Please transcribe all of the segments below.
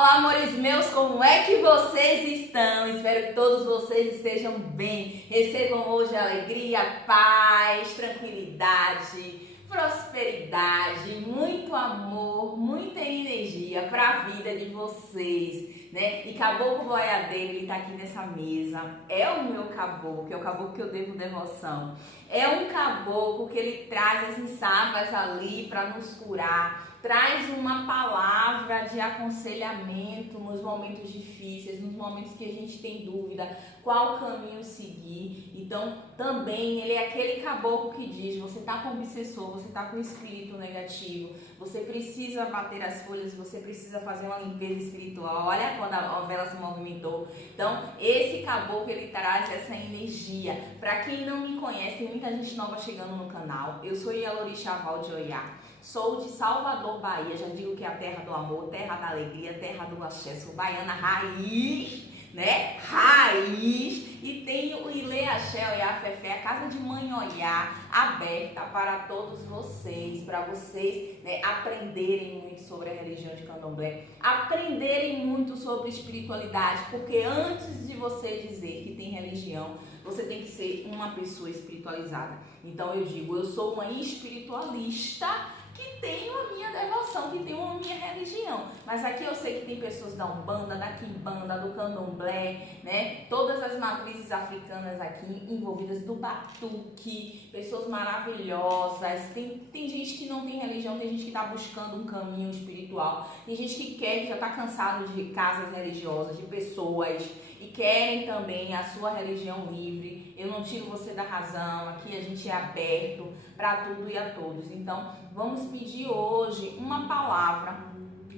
Olá, amores meus, como é que vocês estão? Espero que todos vocês estejam bem. Recebam hoje alegria, paz, tranquilidade, prosperidade, muito amor, muita energia para a vida de vocês, né? E Caboclo Boiadeiro, ele tá aqui nessa mesa. É o meu caboclo, que é o caboclo que eu devo devoção. É um caboclo que ele traz as ensabas ali para nos curar. Traz uma palavra de aconselhamento nos momentos difíceis, nos momentos que a gente tem dúvida, qual caminho seguir. Então, também ele é aquele caboclo que diz, você está com obsessor, você está com espírito negativo, você precisa bater as folhas, você precisa fazer uma limpeza espiritual. Olha quando a vela se movimentou. Então, esse caboclo, ele traz essa energia. Para quem não me conhece, tem muita gente nova chegando no canal. Eu sou Yalorixá Val de Oiá. Sou de Salvador, Bahia, já digo que é a terra do amor, terra da alegria, terra do axé. Sou baiana raiz, né? Raiz. E tenho o Ilê Axé Oiá Fefé, a casa de mãe Oiá, aberta para todos vocês, para vocês, né, aprenderem muito sobre a religião de Candomblé, aprenderem muito sobre espiritualidade, porque antes de você dizer que tem religião, você tem que ser uma pessoa espiritualizada. Então eu digo, eu sou uma espiritualista que tenho a minha devoção, que tenho a minha religião. Mas aqui eu sei que tem pessoas da Umbanda, da Quimbanda, do Candomblé, né? Todas as matrizes africanas aqui envolvidas, do Batuque, pessoas maravilhosas. Tem gente que não tem religião, tem gente que está buscando um caminho espiritual, tem gente que quer, que já está cansado de casas religiosas, de pessoas, e querem também a sua religião livre. Eu não tiro você da razão, aqui a gente é aberto para tudo e a todos. Então, vamos pedir hoje uma palavra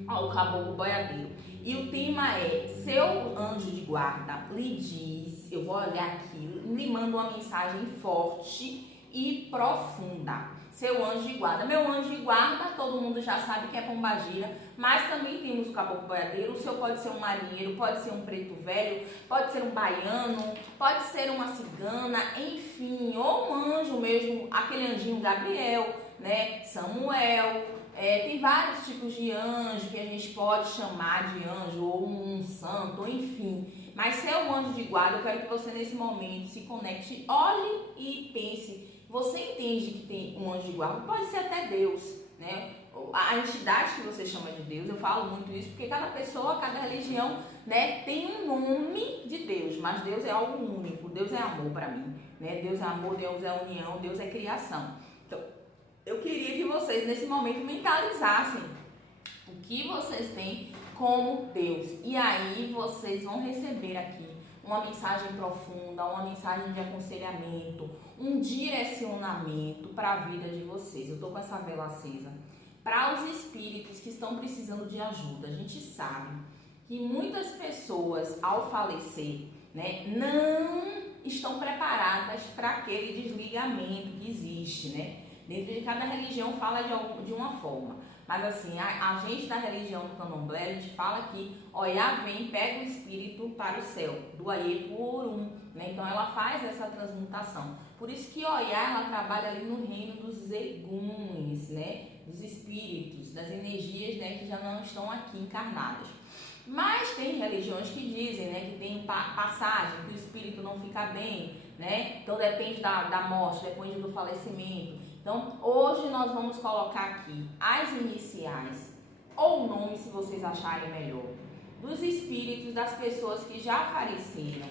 ao Caboclo Boiadeiro. E o tema é, seu anjo de guarda lhe diz, eu vou olhar aqui, lhe manda uma mensagem forte e profunda. Seu anjo de guarda. Meu anjo de guarda, todo mundo já sabe que é pombagira, mas também temos o Caboclo Boiadeiro. O seu pode ser um marinheiro, pode ser um preto velho, pode ser um baiano, pode ser uma cigana, enfim, ou um anjo mesmo, aquele anjinho Gabriel, né, Samuel. Tem vários tipos de anjo que a gente pode chamar de anjo, ou um santo, enfim. Mas se é um anjo de guarda, eu quero que você nesse momento se conecte, olhe e pense. Você entende que tem um anjo de guarda? Pode ser até Deus, né? A entidade que você chama de Deus, eu falo muito isso porque cada pessoa, cada religião, né, tem um nome de Deus, mas Deus é algo único. Deus é amor para mim, né? Deus é amor, Deus é união, Deus é criação. Então, eu queria que vocês nesse momento mentalizassem o que vocês têm como Deus. E aí vocês vão receber aqui uma mensagem profunda, uma mensagem de aconselhamento, um direcionamento para a vida de vocês. Eu tô com essa vela acesa. Para os espíritos que estão precisando de ajuda, a gente sabe que muitas pessoas ao falecer, né, não estão preparadas para aquele desligamento que existe, né? Dentro de cada religião fala de uma forma. Mas assim, a gente da religião do Candomblé, a gente fala que Oiá vem, pega o espírito para o céu, do Aie por um, né? Então ela faz essa transmutação. Por isso que Oiá, ela trabalha ali no reino dos eguns, né? Dos espíritos, das energias, né, que já não estão aqui encarnadas. Mas tem religiões que dizem, né, que tem passagem, que o espírito não fica bem, né? Então depende da morte, depende do falecimento. Então, hoje nós vamos colocar aqui as iniciais, ou o nome, se vocês acharem melhor, dos espíritos das pessoas que já faleceram,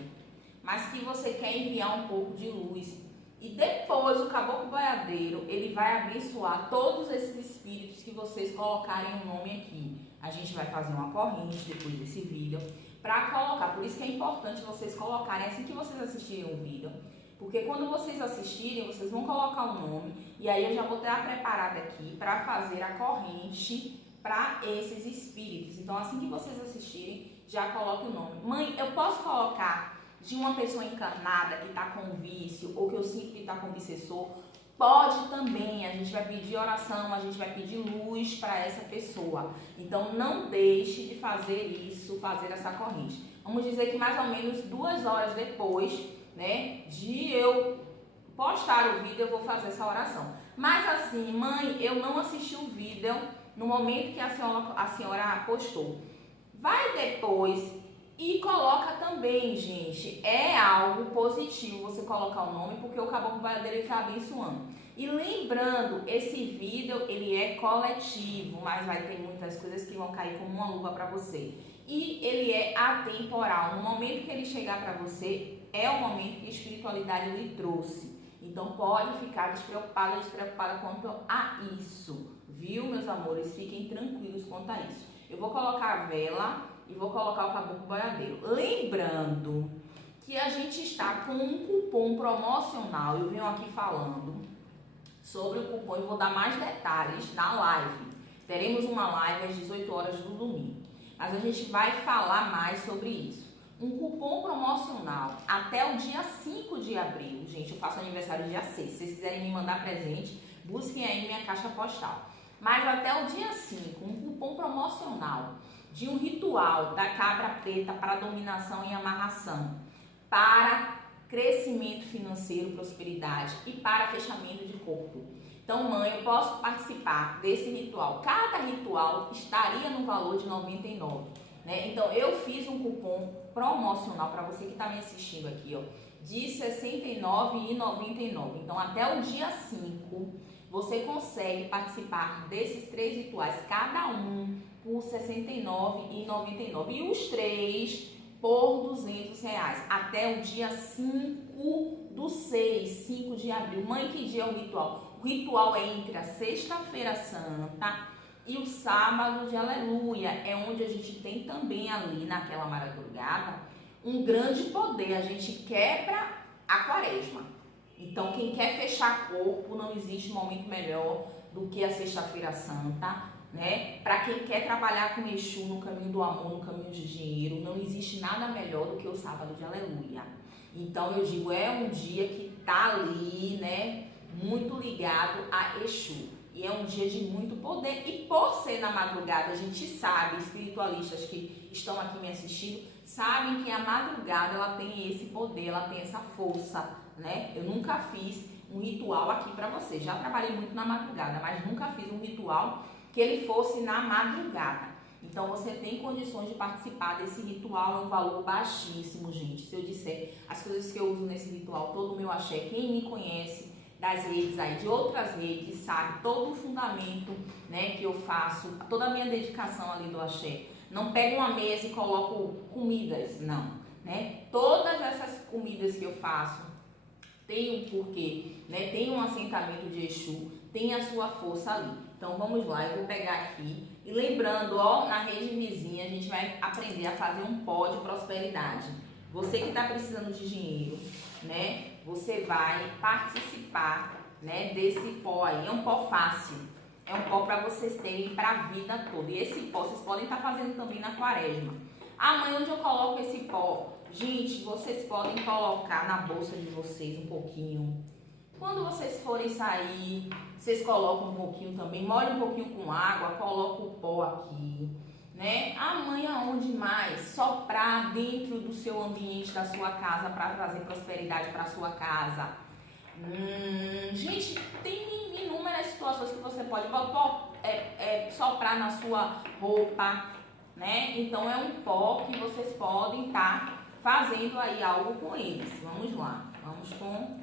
mas que você quer enviar um pouco de luz. E depois o Caboclo Boiadeiro, ele vai abençoar todos esses espíritos que vocês colocarem o nome aqui. A gente vai fazer uma corrente depois desse vídeo para colocar. Por isso que é importante vocês colocarem assim que vocês assistirem o vídeo. Porque quando vocês assistirem, vocês vão colocar o nome e aí eu já vou estar preparada aqui para fazer a corrente para esses espíritos. Então, assim que vocês assistirem, já coloque o nome. Mãe, eu posso colocar de uma pessoa encarnada que está com vício ou que eu sinto que está com obsessor? Pode também, a gente vai pedir oração, a gente vai pedir luz para essa pessoa. Então, não deixe de fazer isso, fazer essa corrente. Vamos dizer que mais ou menos 2 horas depois, né, de eu postar o vídeo, eu vou fazer essa oração. Mas assim, mãe, eu não assisti o vídeo no momento que a senhora postou. vai depois e coloca também, gente, é algo positivo você colocar o nome, porque o caboclo boiadeiro está abençoando. E lembrando, esse vídeo ele é coletivo, mas vai ter muitas coisas que vão cair como uma luva para você. E ele é atemporal. No momento que ele chegar para você, é o momento que a espiritualidade lhe trouxe. Então pode ficar despreocupada quanto a isso, viu, meus amores? Fiquem tranquilos quanto a isso. Eu vou colocar a vela e vou colocar o caboclo boiadeiro. Lembrando que a gente está com um cupom promocional. Eu venho aqui falando sobre o cupom e vou dar mais detalhes na live. Teremos uma live às 18 horas do domingo. Mas a gente vai falar mais sobre isso. Um cupom promocional até o dia 5 de abril. Gente, eu faço aniversário dia 6. Se vocês quiserem me mandar presente, busquem aí minha caixa postal. Mas até o dia 5, um cupom promocional de um ritual da cabra preta para dominação e amarração, para crescimento financeiro, prosperidade e para fechamento de corpo. Então, mãe, eu posso participar desse ritual. Cada ritual estaria no valor de R$ 99, né? Então, eu fiz um cupom promocional para você que está me assistindo aqui, ó, de R$ 69,99. Então, até o dia 5, você consegue participar desses 3 rituais, cada um por R$ 69,99. E os 3 por R$200, até o dia 5 de abril. Mãe, que dia é o ritual? O ritual é entre a sexta-feira santa e o sábado de aleluia. É onde a gente tem também ali naquela madrugada um grande poder. A gente quebra a quaresma. Então, quem quer fechar corpo, não existe momento melhor do que a sexta-feira santa, né? Para quem quer trabalhar com Exu no caminho do amor, no caminho de dinheiro, não existe nada melhor do que o sábado de aleluia. Então eu digo, é um dia que tá ali, né, muito ligado a Exu. E é um dia de muito poder. E por ser na madrugada, a gente sabe, espiritualistas que estão aqui me assistindo, sabem que a madrugada ela tem esse poder, ela tem essa força, né? Eu nunca fiz um ritual aqui para vocês. Já trabalhei muito na madrugada, mas nunca fiz um ritual que ele fosse na madrugada. Então você tem condições de participar desse ritual, é um valor baixíssimo, gente. Se eu disser as coisas que eu uso nesse ritual, todo o meu axé, quem me conhece das redes aí, de outras redes, sabe todo o fundamento, né, que eu faço, toda a minha dedicação ali do axé. Não pego uma mesa e coloco comidas, não, né? Todas essas comidas que eu faço tem um porquê, né? Tem um assentamento de Exu, tem a sua força ali. Então vamos lá, eu vou pegar aqui e lembrando, ó, na rede vizinha a gente vai aprender a fazer um pó de prosperidade. Você que está precisando de dinheiro, né? Você vai participar, né, desse pó aí. É um pó fácil, é um pó para vocês terem para a vida toda. E esse pó vocês podem estar fazendo também na quaresma. Ah, mãe, onde eu coloco esse pó? Gente, vocês podem colocar na bolsa de vocês um pouquinho. Quando vocês forem sair, vocês colocam um pouquinho também, molhem um pouquinho com água, colocam o pó aqui, né? A mãe, aonde mais? Soprar dentro do seu ambiente, da sua casa, para trazer prosperidade para sua casa. Gente, tem inúmeras situações que você pode soprar na sua roupa, né? Então é um pó que vocês podem estar fazendo aí algo com eles. Vamos lá, vamos com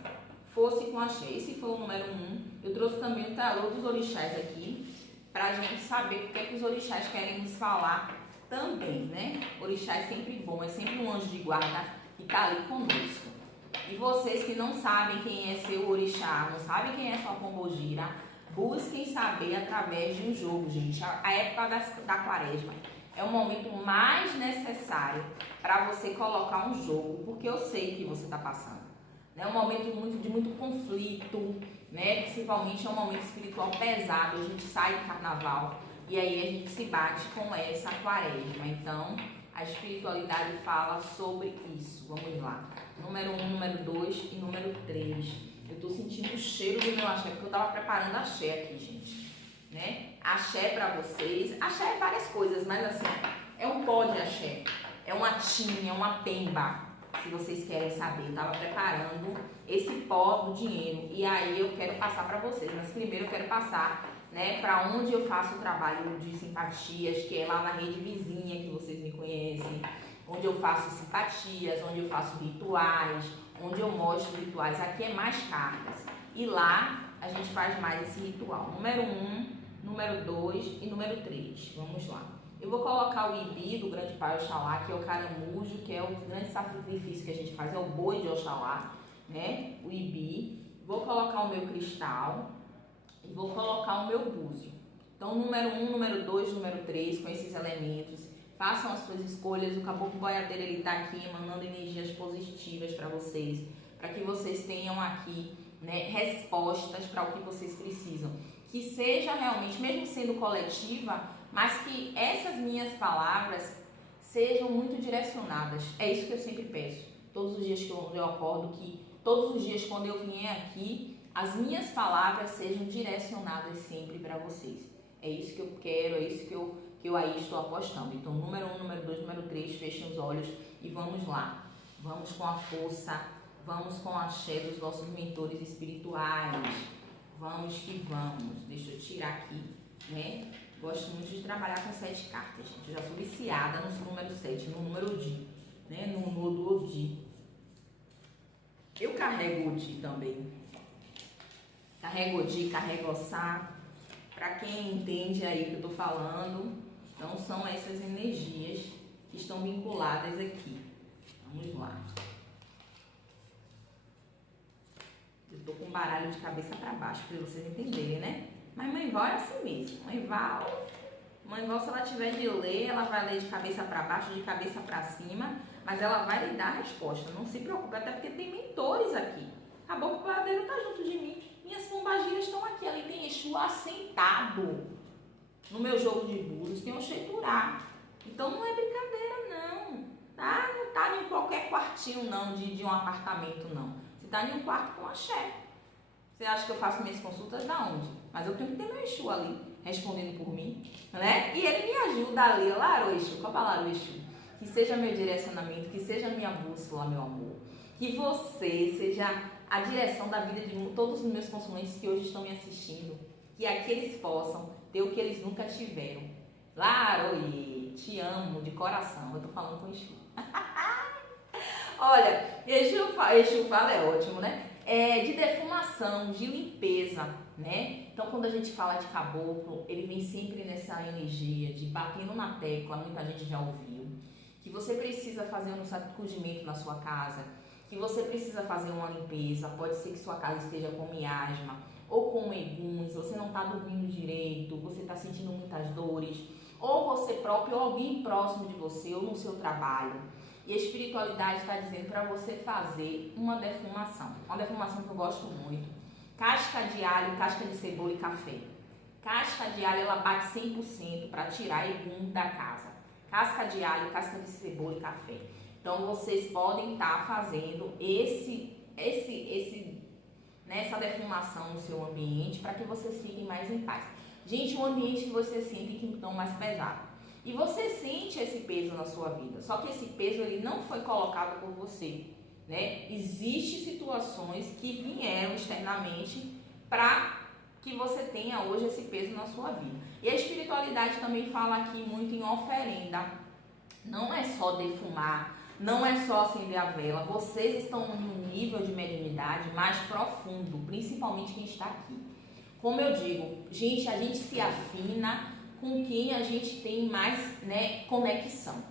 força e com axé. Esse foi o número 1. Eu trouxe também o tarô dos orixás aqui, pra gente saber o que é que os orixás querem nos falar também, né? Orixá é sempre bom, é sempre um anjo de guarda que tá ali conosco. E vocês que não sabem quem é seu orixá, não sabem quem é sua pombogira, busquem saber através de um jogo, gente. A época da quaresma é o momento mais necessário para você colocar um jogo, porque eu sei que você está passando. É um momento de muito conflito, né? Principalmente é um momento espiritual pesado. A gente sai do carnaval e aí a gente se bate com essa quaresma. Então, a espiritualidade fala sobre isso. Vamos lá. Número 1, número 2 e número 3. Eu tô sentindo o cheiro do meu axé, porque eu tava preparando axé aqui, gente. Né? Axé pra vocês. Axé é várias coisas, mas assim, é um pó de axé. É uma tinha, uma pemba. Se vocês querem saber, eu tava preparando esse pó do dinheiro. E aí eu quero passar pra vocês. Mas primeiro eu quero passar né, para onde eu faço o trabalho de simpatias, que é lá na rede vizinha que vocês me conhecem, onde eu faço simpatias, onde eu faço rituais, onde eu mostro rituais. Aqui é mais cartas. E lá a gente faz mais esse ritual. Número 1, número 2 e número 3. Vamos lá. Eu vou colocar o Ibi do Grande Pai Oxalá, que é o caramujo, que é o grande sacrifício que a gente faz, é o boi de Oxalá, né? O Ibi. Vou colocar o meu cristal e vou colocar o meu búzio. Então, número 1, número 2, número 3, com esses elementos. Façam as suas escolhas. O caboclo boiadeiro, ele tá aqui mandando energias positivas para vocês, para que vocês tenham aqui, né, respostas para o que vocês precisam. Que seja realmente, mesmo sendo coletiva, mas que essas minhas palavras sejam muito direcionadas. É isso que eu sempre peço. Todos os dias que eu acordo, que todos os dias quando eu vier aqui, as minhas palavras sejam direcionadas sempre para vocês. É isso que eu quero, é isso que eu aí estou apostando. Então, número 1, número 2, número 3, fechem os olhos e vamos lá. Vamos com a força, vamos com a axé dos nossos mentores espirituais. Vamos que vamos. Deixa eu tirar aqui, né? Gosto muito de trabalhar com 7 cartas, gente. Eu já sou viciada no número 7, no número Di, né? No do Odi. Eu carrego o Odi também. Carrego o Di, carrego o Sá. Para quem entende aí o que eu tô falando, então são essas energias que estão vinculadas aqui. Vamos lá. Eu tô com um baralho de cabeça para baixo, para vocês entenderem, né? Mas Mãe Vó é assim mesmo. Mãe Vó, se ela tiver de ler, ela vai ler de cabeça para baixo, de cabeça para cima, mas ela vai lhe dar a resposta. Não se preocupe, até porque tem mentores aqui. Caboclo boiadeiro tá junto de mim. Minhas pombagiras estão aqui. Ali tem Exu assentado. No meu jogo de búzios tem Oxeturá. Então não é brincadeira, não. Tá? Não tá em qualquer quartinho, não, de um apartamento, não. Você tá em um quarto com axé. Você acha que eu faço minhas consultas da onde? Mas eu tenho que ter meu Exu ali, respondendo por mim, né? E ele me ajuda ali, Larô Exu, qual a palavra Exu? Que seja meu direcionamento, que seja minha bússola, meu amor. Que você seja a direção da vida de todos os meus consulentes que hoje estão me assistindo. Que aqui eles possam ter o que eles nunca tiveram. Laroie, te amo de coração. Eu tô falando com Exu. Olha, Exu fala é ótimo, né? É de defumação, de limpeza, né? Então, quando a gente fala de caboclo, ele vem sempre nessa energia de batendo na tecla, muita gente já ouviu, que você precisa fazer um sacudimento na sua casa, que você precisa fazer uma limpeza, pode ser que sua casa esteja com miasma ou com eguns, você não está dormindo direito, você está sentindo muitas dores, ou você próprio ou alguém próximo de você ou no seu trabalho. E a espiritualidade está dizendo para você fazer uma defumação que eu gosto muito. Casca de alho, casca de cebola e café. Casca de alho, ela bate 100% para tirar egum da casa. Casca de alho, casca de cebola e café. Então, vocês podem estar fazendo essa defumação no seu ambiente para que vocês fiquem mais em paz. Gente, um ambiente que você sente que estão mais pesado. E você sente esse peso na sua vida. Só que esse peso ele não foi colocado por você, né? Existem situações que vieram externamente para que você tenha hoje esse peso na sua vida. E a espiritualidade também fala aqui muito em oferenda. Não é só defumar, não é só acender a vela. Vocês estão em um nível de mediunidade mais profundo, principalmente quem está aqui. Como eu digo, gente, a gente se afina com quem a gente tem mais, né, conexão.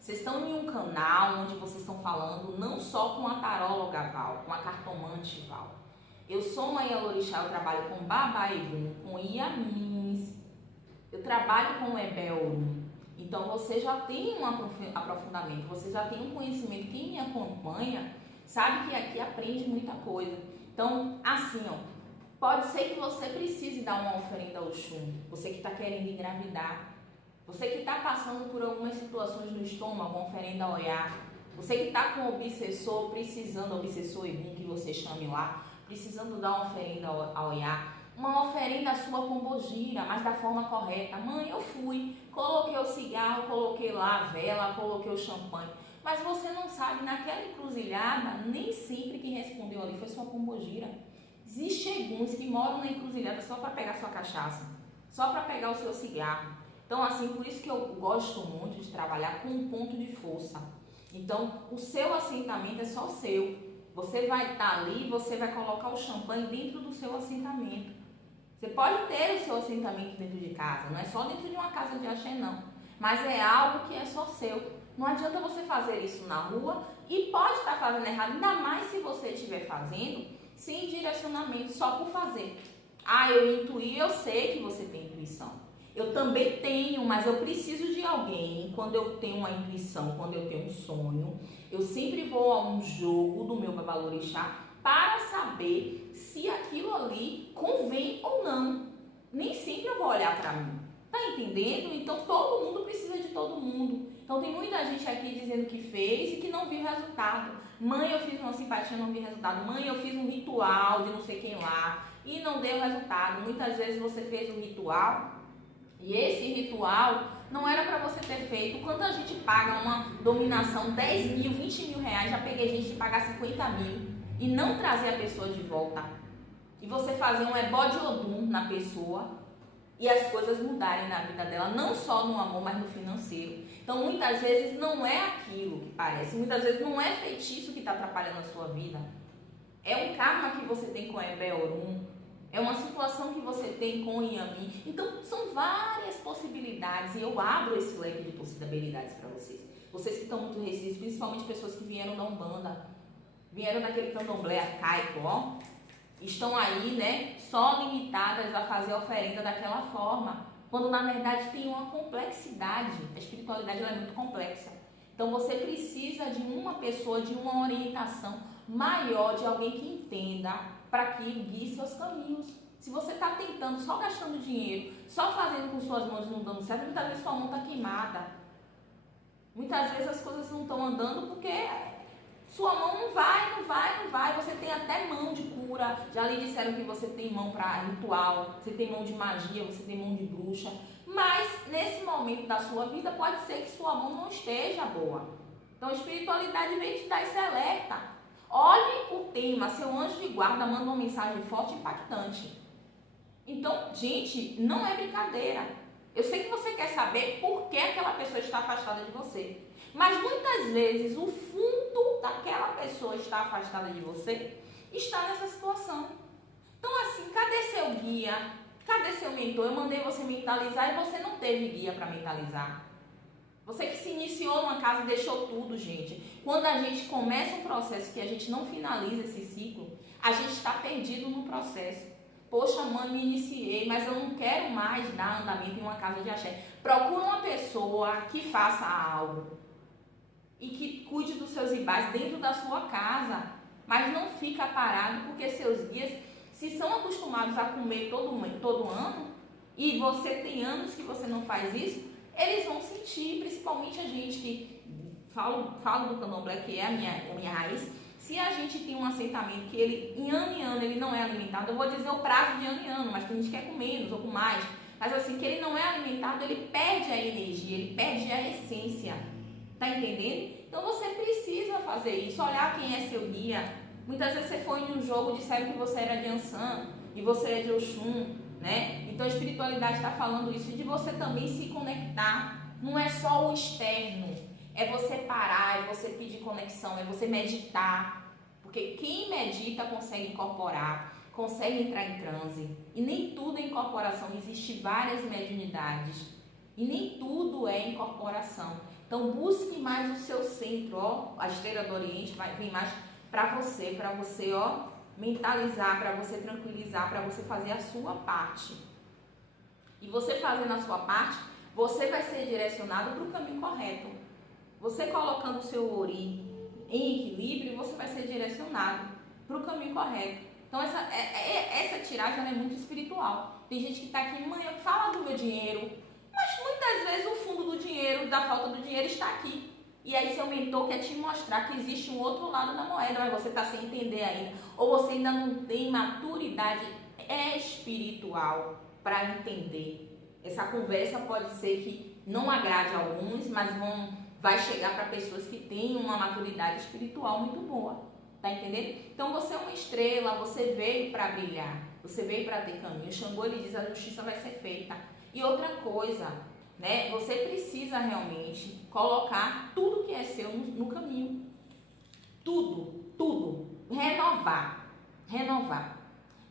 Vocês estão em um canal onde vocês estão falando não só com a taróloga Val, com a cartomante Val. Eu sou uma Yalorixá, eu trabalho com Baba Egum, com Iamins, eu trabalho com Ebel. Então você já tem um aprofundamento, você já tem um conhecimento. Quem me acompanha sabe que aqui aprende muita coisa. Então, assim, ó. Pode ser que você precise dar uma oferenda ao Oxum, você que está querendo engravidar, você que está passando por algumas situações no estômago, uma oferenda ao Oiá, você que está com obsessor, precisando, obsessor Egum que você chame lá, precisando dar uma oferenda ao Oiá, uma oferenda à sua pombogira, mas da forma correta. Mãe, eu fui, coloquei o cigarro, coloquei lá a vela, coloquei o champanhe, mas você não sabe, naquela encruzilhada, nem sempre quem respondeu ali foi sua pombogira. Existem eguns que moram na encruzilhada só para pegar sua cachaça. só para pegar o seu cigarro. Então, assim, por isso que eu gosto muito de trabalhar com um ponto de força. Então, o seu assentamento é só seu. Você vai estar ali, você vai colocar o champanhe dentro do seu assentamento. Você pode ter o seu assentamento dentro de casa, não é só dentro de uma casa de axé, não. Mas é algo que é só seu. Não adianta você fazer isso na rua e pode estar fazendo errado, ainda mais se você estiver fazendo sem direcionamento, só por fazer. Ah, eu intuí, eu sei que você tem intuição. Eu também tenho, mas eu preciso de alguém. Quando eu tenho uma intuição, quando eu tenho um sonho, eu sempre vou a um jogo do meu babalorixá para saber se aquilo ali convém ou não. Nem sempre eu vou olhar para mim. Tá entendendo? Então todo mundo precisa de todo mundo. Então tem muita gente aqui dizendo que fez e que não viu resultado. Mãe, eu fiz uma simpatia e não vi resultado. Mãe, eu fiz um ritual de não sei quem lá e não deu resultado. Muitas vezes você fez um ritual e esse ritual não era para você ter feito. Quando a gente paga uma dominação 10 mil, 20 mil reais, já peguei gente de pagar 50 mil e não trazer a pessoa de volta. E você fazer um ebó de Odum na pessoa e as coisas mudarem na vida dela, não só no amor, mas no financeiro. Então, muitas vezes não é aquilo que parece, muitas vezes não é feitiço que está atrapalhando a sua vida. É um karma que você tem com Ebé Orum, é uma situação que você tem com Iami. Então, são várias possibilidades e eu abro esse leque de possibilidades para vocês. Vocês que estão muito resistentes, principalmente pessoas que vieram da Umbanda, vieram daquele candomblé arcaico, ó. Estão aí, né, só limitadas a fazer a oferenda daquela forma, quando na verdade tem uma complexidade. A espiritualidade ela é muito complexa. Então você precisa de uma pessoa, de uma orientação maior, de alguém que entenda, para que guie seus caminhos. Se você está tentando, só gastando dinheiro, só fazendo com suas mãos não dando certo, muitas vezes sua mão está queimada. Muitas vezes as coisas não estão andando porque sua mão não vai. Você tem até mão de cura. Já lhe disseram que você tem mão para ritual, você tem mão de magia, você tem mão de bruxa. Mas nesse momento da sua vida pode ser que sua mão não esteja boa. Então a espiritualidade vem te dar esse alerta. Olhe o tema, seu anjo de guarda manda uma mensagem forte e impactante. Então, gente, não é brincadeira. Eu sei que você quer saber por que aquela pessoa está afastada de você. Mas muitas vezes o fundo daquela pessoa está afastada de você está nessa situação. Então assim, cadê seu guia? Cadê seu mentor? Eu mandei você mentalizar e você não teve guia para mentalizar. Você que se iniciou numa casa e deixou tudo, gente. Quando a gente começa um processo que a gente não finaliza esse ciclo, a gente está perdido no processo. Poxa, mãe, me iniciei, mas eu não quero mais dar andamento em uma casa de axé. Procura uma pessoa que faça algo e que cuide dos seus ibás dentro da sua casa, mas não fica parado, porque seus guias, se são acostumados a comer todo ano, e você tem anos que você não faz isso, eles vão sentir, principalmente a gente que falo do candomblé, que é a minha raiz. Se a gente tem um assentamento que ele, em ano ele não é alimentado, eu vou dizer o prazo de ano em ano, mas tem gente que quer com menos ou com mais, mas assim, que ele não é alimentado, ele perde a energia, ele perde a essência. Tá entendendo? Então você precisa fazer isso, olhar quem é seu guia. Muitas vezes você foi em um jogo, disseram que você era de Ansan e você é de Oxum, né? Então a espiritualidade está falando isso, de você também se conectar. Não é só o externo, é você parar, é você pedir conexão, é você meditar. Porque quem medita consegue incorporar, consegue entrar em transe. E nem tudo é incorporação, existem várias mediunidades. E nem tudo é incorporação. Então busque mais o seu centro, ó, a Estrela do Oriente vai vir mais para você, ó, mentalizar, para você tranquilizar, para você fazer a sua parte. E você fazendo a sua parte, você vai ser direcionado para o caminho correto. Você colocando o seu ori em equilíbrio, você vai ser direcionado para o caminho correto. Então essa tiragem ela é muito espiritual. Tem gente que está aqui, mãe, fala do meu dinheiro. Mas muitas vezes o fundo do dinheiro, da falta do dinheiro está aqui. E aí seu mentor quer te mostrar que existe um outro lado da moeda, mas você está sem entender ainda. Ou você ainda não tem maturidade espiritual para entender. Essa conversa pode ser que não agrade a alguns, mas vai chegar para pessoas que têm uma maturidade espiritual muito boa. Tá entendendo? Então você é uma estrela, você veio para brilhar. Você veio para ter caminho. Xangô, ele diz, a justiça vai ser feita. E outra coisa, né? Você precisa realmente colocar tudo que é seu no caminho. Tudo. Renovar.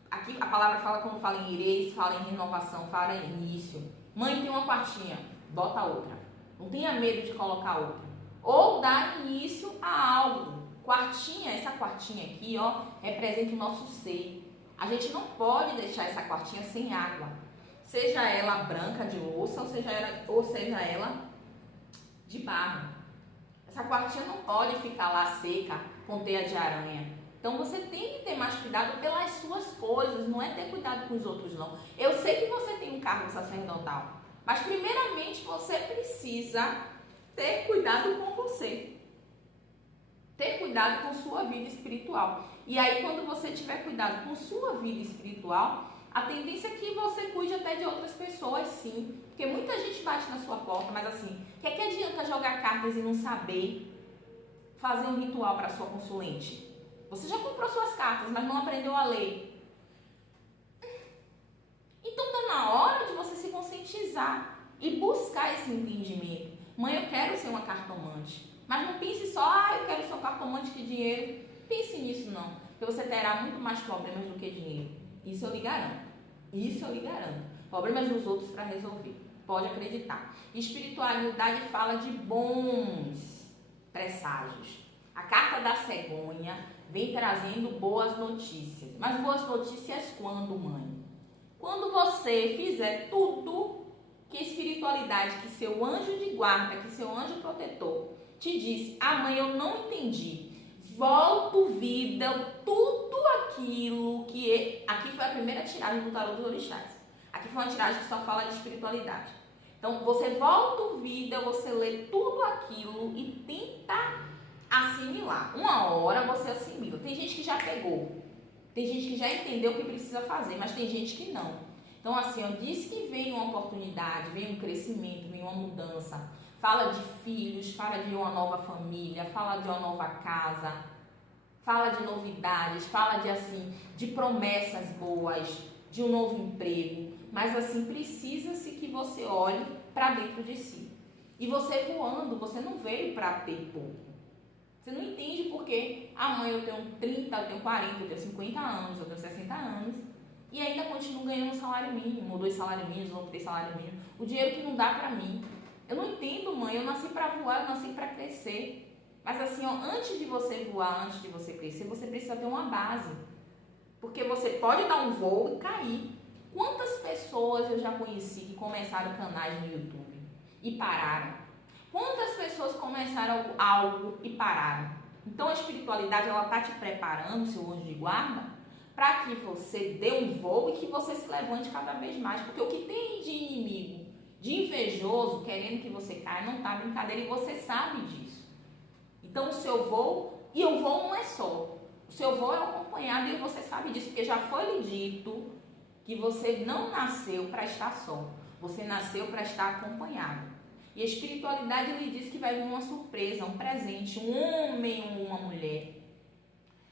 Aqui a palavra fala, quando fala em ireis, fala em renovação, fala em início. Mãe, tem uma quartinha, bota outra. Não tenha medo de colocar outra. Ou dar início a algo. Quartinha, essa quartinha aqui, ó, representa o nosso ser. A gente não pode deixar essa quartinha sem água. Seja ela branca de louça, ou seja ela de barro. Essa quartinha não pode ficar lá seca, com teia de aranha. Então você tem que ter mais cuidado pelas suas coisas, não é ter cuidado com os outros não. Eu sei que você tem um cargo sacerdotal, mas primeiramente você precisa ter cuidado com você. Ter cuidado com sua vida espiritual. E aí quando você tiver cuidado com sua vida espiritual, a tendência é que você cuide até de outras pessoas, sim. Porque muita gente bate na sua porta, mas assim, que adianta jogar cartas e não saber fazer um ritual para sua consulente? Você já comprou suas cartas, mas não aprendeu a ler. Então está na hora de você se conscientizar e buscar esse entendimento. Mãe, eu quero ser uma cartomante. Mas não pense só, eu quero ser um cartomante de dinheiro. Pense nisso não, porque você terá muito mais problemas do que dinheiro. Isso eu lhe garanto. Problemas dos outros para resolver. Pode acreditar. Espiritualidade fala de bons presságios. A carta da cegonha vem trazendo boas notícias. Mas boas notícias quando, mãe? Quando você fizer tudo que a espiritualidade, que seu anjo de guarda, que seu anjo protetor te disse, mãe, eu não entendi. Volto vida, tudo aquilo que... Aqui foi a primeira tiragem do tarô dos orixás. Aqui foi uma tiragem que só fala de espiritualidade. Então, você volta vida, você lê tudo aquilo e tenta assimilar. Uma hora você assimila. Tem gente que já pegou. Tem gente que já entendeu o que precisa fazer, mas tem gente que não. Então, assim, eu disse que vem uma oportunidade, vem um crescimento, vem uma mudança. Fala de filhos, fala de uma nova família, fala de uma nova casa, fala de novidades, fala de, assim, de promessas boas, de um novo emprego. Mas, assim, precisa-se que você olhe para dentro de si. E você voando, você não veio para ter pouco. Você não entende porque, mãe, eu tenho 30, eu tenho 40, eu tenho 50 anos, eu tenho 60 anos e ainda continuo ganhando um salário mínimo, ou 2 salários mínimos, ou 3 salários mínimos. O dinheiro que não dá pra mim. Eu não entendo, mãe, eu nasci pra voar, eu nasci pra crescer. Mas assim, ó, antes de você voar, antes de você crescer, você precisa ter uma base. Porque você pode dar um voo e cair. Quantas pessoas eu já conheci que começaram canais no YouTube e pararam? Quantas pessoas começaram algo e pararam? Então a espiritualidade, ela tá te preparando, seu anjo de guarda, para que você dê um voo e que você se levante cada vez mais. Porque o que tem de inimigo, de invejoso, querendo que você caia, não tá brincadeira e você sabe disso. Então o seu voo, e o voo não é só. O seu voo é acompanhado e você sabe disso, porque já foi lhe dito que você não nasceu para estar só. Você nasceu para estar acompanhado. E a espiritualidade lhe diz que vai vir uma surpresa, um presente, um homem ou uma mulher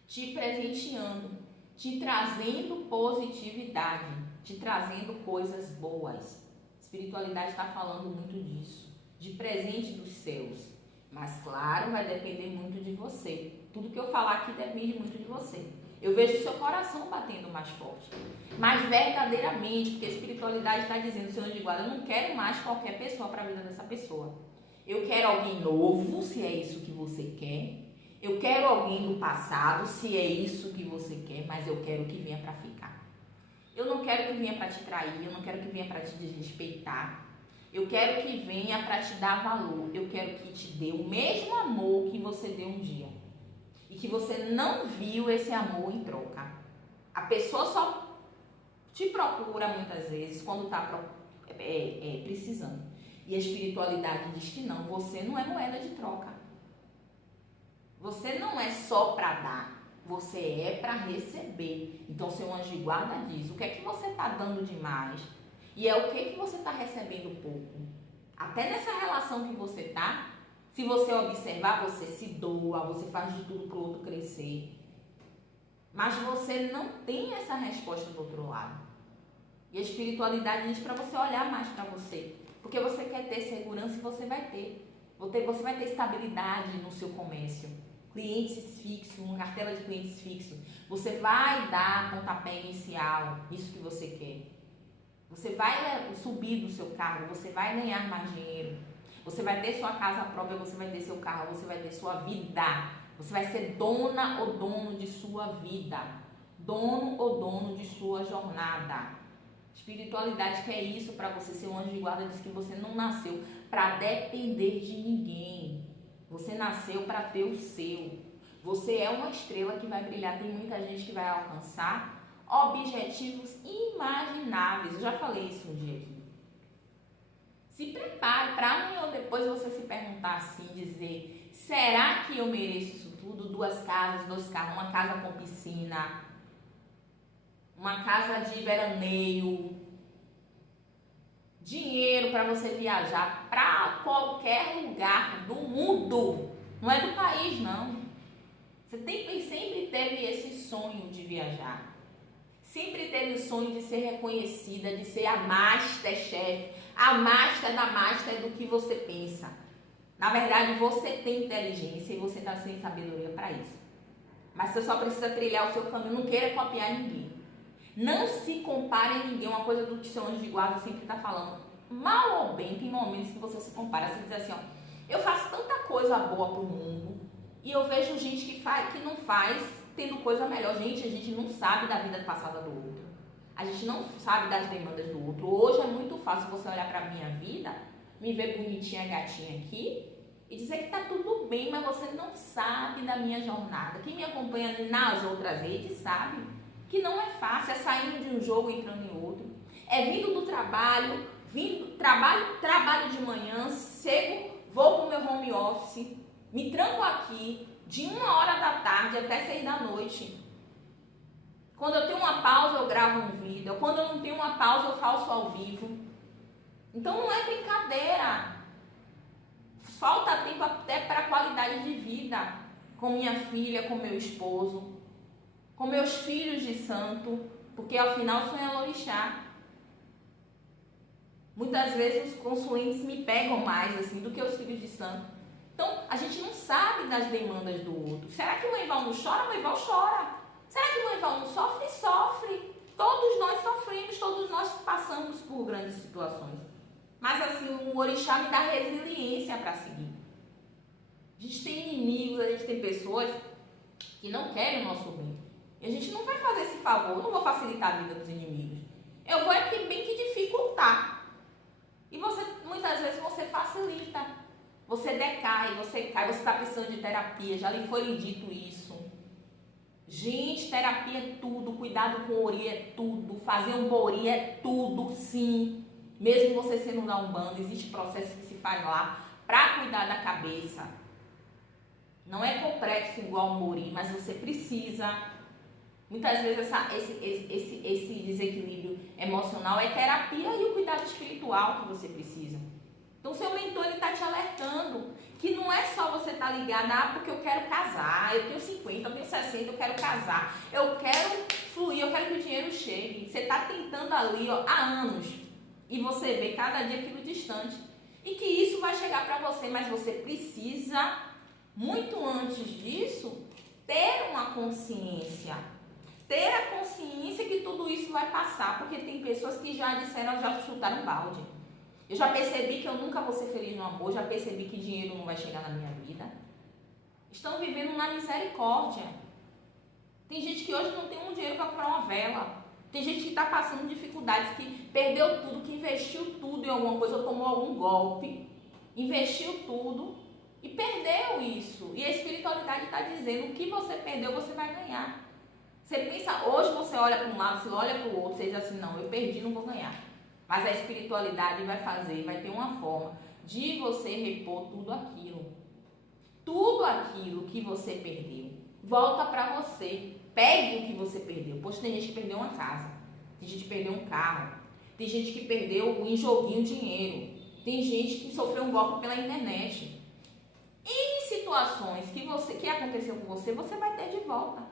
te presenteando, te trazendo positividade, te trazendo coisas boas. A espiritualidade está falando muito disso, de presente dos céus. Mas claro, vai depender muito de você. Tudo que eu falar aqui depende muito de você. Eu vejo o seu coração batendo mais forte, mas verdadeiramente, porque a espiritualidade está dizendo, seu anjo de guarda, eu não quero mais qualquer pessoa para a vida dessa pessoa. Eu quero alguém novo, se é isso que você quer. Eu quero alguém do passado, se é isso que você quer, mas eu quero que venha para ficar. Eu não quero que venha para te trair, eu não quero que venha para te desrespeitar. Eu quero que venha para te dar valor. Eu quero que te dê o mesmo amor que você deu um dia. E que você não viu esse amor em troca. A pessoa só te procura muitas vezes quando está precisando. E a espiritualidade diz que não, você não é moeda de troca. Você não é só para dar, você é para receber. Então seu anjo de guarda diz, o que é que você está dando demais? E é o que você está recebendo pouco. Até nessa relação que você está, se você observar, você se doa, você faz de tudo para o outro crescer. Mas você não tem essa resposta do outro lado. E a espiritualidade diz para você olhar mais para você. Porque você quer ter segurança e você vai ter. Você vai ter estabilidade no seu comércio. Clientes fixos, uma cartela de clientes fixos. Você vai dar pontapé inicial, isso que você quer. Você vai subir do seu cargo, você vai ganhar mais dinheiro. Você vai ter sua casa própria, você vai ter seu carro, você vai ter sua vida. Você vai ser dona ou dono de sua vida. Dono ou dono de sua jornada. Espiritualidade quer isso para você ser um anjo de guarda. Diz que você não nasceu para depender de ninguém. Você nasceu para ter o seu. Você é uma estrela que vai brilhar. Tem muita gente que vai alcançar objetivos imagináveis. Eu já falei isso um dia aqui. Se prepare para amanhã ou depois você se perguntar assim, dizer: será que eu mereço isso tudo? 2 casas, 2 carros, uma casa com piscina, uma casa de veraneio, dinheiro para você viajar para qualquer lugar do mundo. Não é do país, não. Você sempre teve esse sonho de viajar. Sempre teve o sonho de ser reconhecida, de ser a Masterchef. A Master da Master do que você pensa. Na verdade, você tem inteligência e você está sem sabedoria para isso. Mas você só precisa trilhar o seu caminho. Não queira copiar ninguém. Não se compare a ninguém. Uma coisa do seu anjo de guarda sempre está falando. Mal ou bem, tem momentos que você se compara. Você diz assim, ó, eu faço tanta coisa boa pro mundo e eu vejo gente que não faz tendo coisa melhor. Gente, a gente não sabe da vida passada do outro. A gente não sabe das demandas do outro. Hoje é muito fácil você olhar pra minha vida, me ver bonitinha, gatinha aqui e dizer que tá tudo bem, mas você não sabe da minha jornada. Quem me acompanha nas outras redes sabe que não é fácil, é saindo de um jogo e entrando em outro. É vindo do trabalho, trabalho de manhã, chego, vou pro meu home office, me tranco aqui de 1h da tarde até 6 da noite. Quando eu tenho uma pausa, eu gravo um vídeo. Quando eu não tenho uma pausa, eu faço ao vivo. Então não é brincadeira. Falta tempo até para qualidade de vida. Com minha filha, com meu esposo, com meus filhos de santo. Porque afinal sou Elorixá. Muitas vezes os consulentes me pegam mais assim do que os filhos de santo. Então a gente não sabe das demandas do outro. Será que o Meival não chora? O Meival chora. Será que o Meival não sofre? Sofre. Todos nós sofremos, todos nós passamos por grandes situações. Mas assim, o orixá me dá resiliência para seguir. A gente tem inimigos, a gente tem pessoas que não querem o nosso bem. E a gente não vai fazer esse favor, eu não vou facilitar a vida dos inimigos. Eu vou bem que dificultar. E muitas vezes você facilita. Você decai, você cai, você está precisando de terapia, já lhe foi dito isso. Gente, terapia é tudo, cuidado com o ori é tudo, fazer um bori é tudo, sim. Mesmo você sendo da Umbanda, existe processo que se faz lá para cuidar da cabeça. Não é complexo igual um bori, mas você precisa. Muitas vezes esse desequilíbrio emocional é terapia e o cuidado espiritual que você precisa. Então, seu mentor está te alertando que não é só você estar ligada, porque eu quero casar, eu tenho 50, eu tenho 60, eu quero casar, eu quero fluir, eu quero que o dinheiro chegue. Você está tentando ali há anos e você vê cada dia aquilo distante. E que isso vai chegar para você, mas você precisa, muito antes disso, ter uma consciência. Ter a consciência que tudo isso vai passar, porque tem pessoas que já disseram, já chutaram balde. Eu já percebi que eu nunca vou ser feliz no amor, já percebi que dinheiro não vai chegar na minha vida. Estão vivendo na misericórdia. Tem gente que hoje não tem um dinheiro para comprar uma vela. Tem gente que está passando dificuldades, que perdeu tudo, que investiu tudo em alguma coisa, ou tomou algum golpe, investiu tudo e perdeu isso. E a espiritualidade está dizendo, o que você perdeu, você vai ganhar. Você pensa, hoje você olha para um lado, você olha para o outro, você diz assim, não, eu perdi, não vou ganhar. Mas a espiritualidade vai ter uma forma de você repor tudo aquilo. Tudo aquilo que você perdeu, volta para você. Pegue o que você perdeu. Poxa, tem gente que perdeu uma casa, tem gente que perdeu um carro, tem gente que perdeu em joguinho dinheiro, tem gente que sofreu um golpe pela internet. Em situações que aconteceu com você, você vai ter de volta.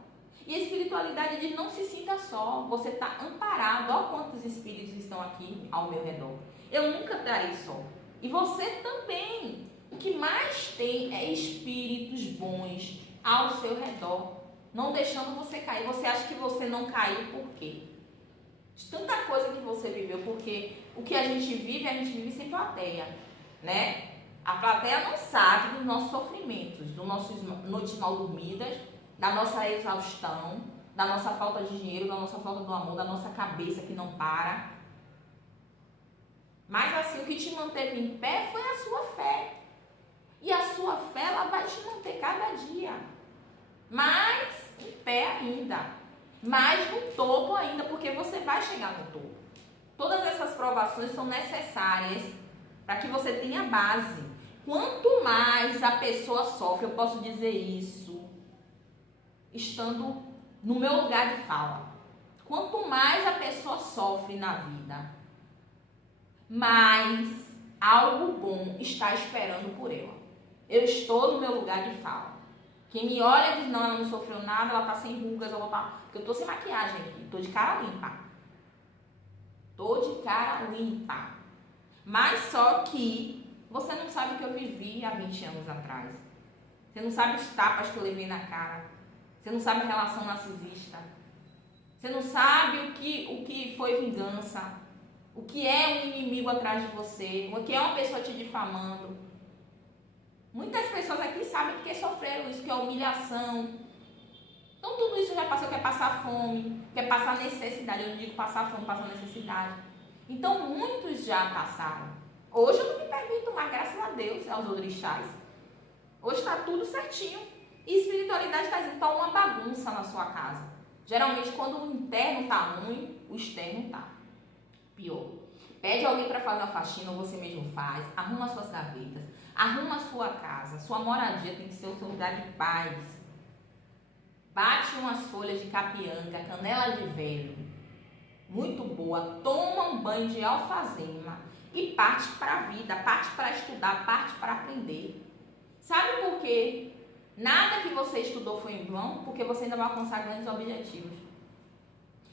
E a espiritualidade diz, não se sinta só, você está amparado. Olha quantos espíritos estão aqui ao meu redor. Eu nunca estarei só. E você também. O que mais tem é espíritos bons ao seu redor, não deixando você cair. Você acha que você não caiu por quê? De tanta coisa que você viveu, porque o que a gente vive sem plateia, né? A plateia não sabe dos nossos sofrimentos, dos nossos noites mal dormidas, da nossa exaustão, da nossa falta de dinheiro, da nossa falta do amor, da nossa cabeça que não para. Mas assim, o que te manteve em pé foi a sua fé. E a sua fé, ela vai te manter cada dia mais em pé ainda, mais no topo ainda, porque você vai chegar no topo. Todas essas provações são necessárias para que você tenha base. Quanto mais a pessoa sofre, eu posso dizer isso, estando no meu lugar de fala. Quanto mais a pessoa sofre na vida, mais algo bom está esperando por ela. Eu estou no meu lugar de fala. Quem me olha diz, não, ela não sofreu nada, ela tá sem rugas, ela tá... Porque eu tô sem maquiagem aqui, tô de cara limpa. Tô de cara limpa. Mas só que você não sabe o que eu vivi há 20 anos atrás. Você não sabe os tapas que eu levei na cara. Você não sabe a relação narcisista. Você não sabe o que foi vingança. O que é um inimigo atrás de você. O que é uma pessoa te difamando. Muitas pessoas aqui sabem porque sofreram isso, que é humilhação. Então tudo isso já passou, quer passar fome, quer passar necessidade. Eu não digo passar fome, passar necessidade. Então muitos já passaram. Hoje eu não me permito mais, graças a Deus, aos orixás. Hoje está tudo certinho. E espiritualidade está dizendo, está uma bagunça na sua casa. Geralmente quando o interno está ruim, o externo está pior. Pede alguém para fazer a faxina ou você mesmo faz. Arruma suas gavetas. Arruma a sua casa. Sua moradia tem que ser o seu lugar de paz. Bate umas folhas de capianga, canela de velho. Muito boa. Toma um banho de alfazema. E parte para a vida. Parte para estudar. Parte para aprender. Sabe por quê? Nada que você estudou foi em vão. Porque você ainda vai alcançar grandes objetivos.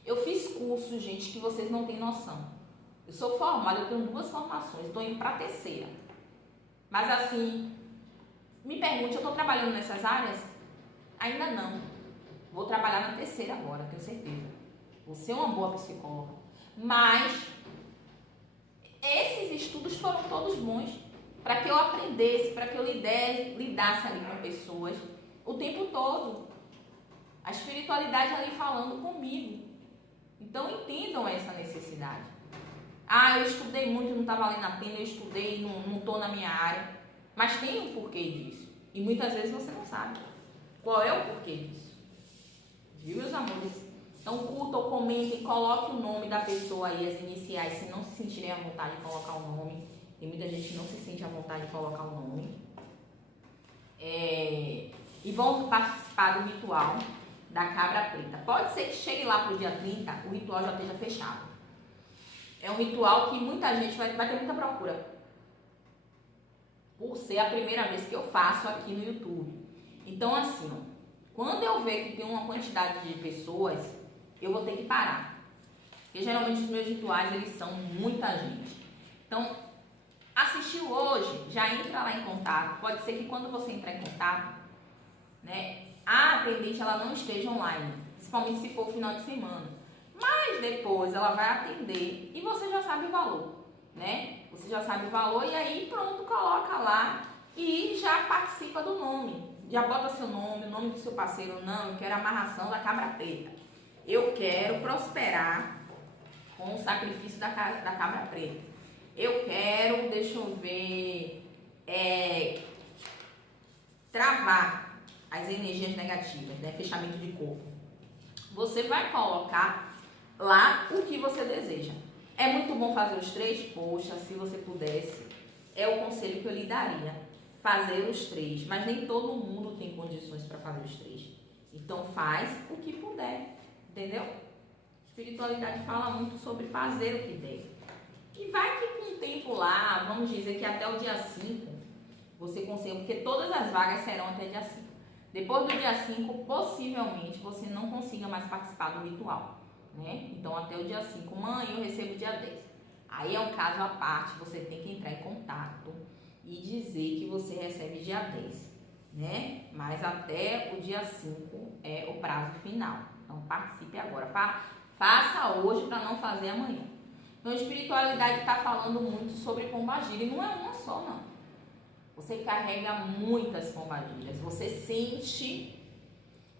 Eu fiz cursos, gente, que vocês não têm noção. Eu sou formada, eu tenho 2 formações. Estou indo para a 3ª. Mas assim, me pergunte, eu estou trabalhando nessas áreas? Ainda não. Vou trabalhar na 3ª agora, tenho certeza. Vou ser uma boa psicóloga. Mas esses estudos foram todos bons para que eu aprendesse, para que eu lidasse ali com pessoas o tempo todo. A espiritualidade ali falando comigo. Então entendam essa necessidade. Ah, eu estudei muito, não está valendo a pena, eu estudei, não estou na minha área. Mas tem um porquê disso. E muitas vezes você não sabe. Qual é o porquê disso? Viu, meus amores? Então curta ou comentem, coloque o nome da pessoa aí, as iniciais, se não se sentirem à vontade de colocar o nome. Tem muita gente que não se sente à vontade de colocar o nome. E vão participar do ritual da cabra preta. Pode ser que chegue lá pro dia 30, o ritual já esteja fechado. É um ritual que muita gente vai ter muita procura. Por ser a primeira vez que eu faço aqui no YouTube. Então assim, ó, quando eu ver que tem uma quantidade de pessoas, eu vou ter que parar. Porque geralmente os meus rituais, eles são muita gente. Então, assistiu hoje, já entra lá em contato. Pode ser que quando você entrar em contato, né, a atendente ela não esteja online. Principalmente se for final de semana. Mas depois ela vai atender e você já sabe o valor, né? Você já sabe o valor e aí pronto, coloca lá e já participa do nome. Já bota seu nome, o nome do seu parceiro. Não, eu quero a amarração da cabra preta. Eu quero prosperar com o sacrifício da cabra preta. Eu quero, deixa eu ver, travar as energias negativas, né? Fechamento de corpo. Você vai colocar lá o que você deseja. É muito bom fazer os 3? Poxa, se você pudesse, é o conselho que eu lhe daria. Fazer os 3, mas nem todo mundo tem condições para fazer os 3. Então faz o que puder, entendeu? Espiritualidade fala muito sobre fazer o que der. E vai que com o tempo lá, vamos dizer que até o dia 5, você consegue, porque todas as vagas serão até dia 5. Depois do dia 5, possivelmente você não consiga mais participar do ritual, né? Então até o dia 5, mãe, eu recebo dia 10. Aí é um caso à parte, você tem que entrar em contato e dizer que você recebe dia 10, né? Mas até o dia 5 é o prazo final. Então participe agora. Faça hoje para não fazer amanhã. Então a espiritualidade está falando muito sobre pombagira e não é uma só, não. Você carrega muitas pombagiras. Você sente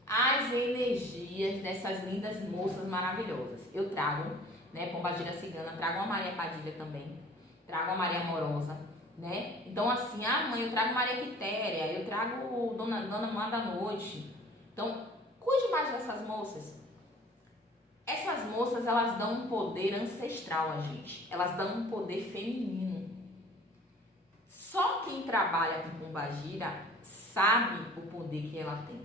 as energias dessas lindas moças maravilhosas. Eu trago, né, pombagira cigana, trago uma Maria Padilha também, trago a Maria Amorosa, né? Então assim, mãe, eu trago Maria Quitéria, eu trago Dona Má da Noite. Então, cuide mais dessas moças. Essas moças, elas dão um poder ancestral a gente. Elas dão um poder feminino. Só quem trabalha com pombagira sabe o poder que ela tem.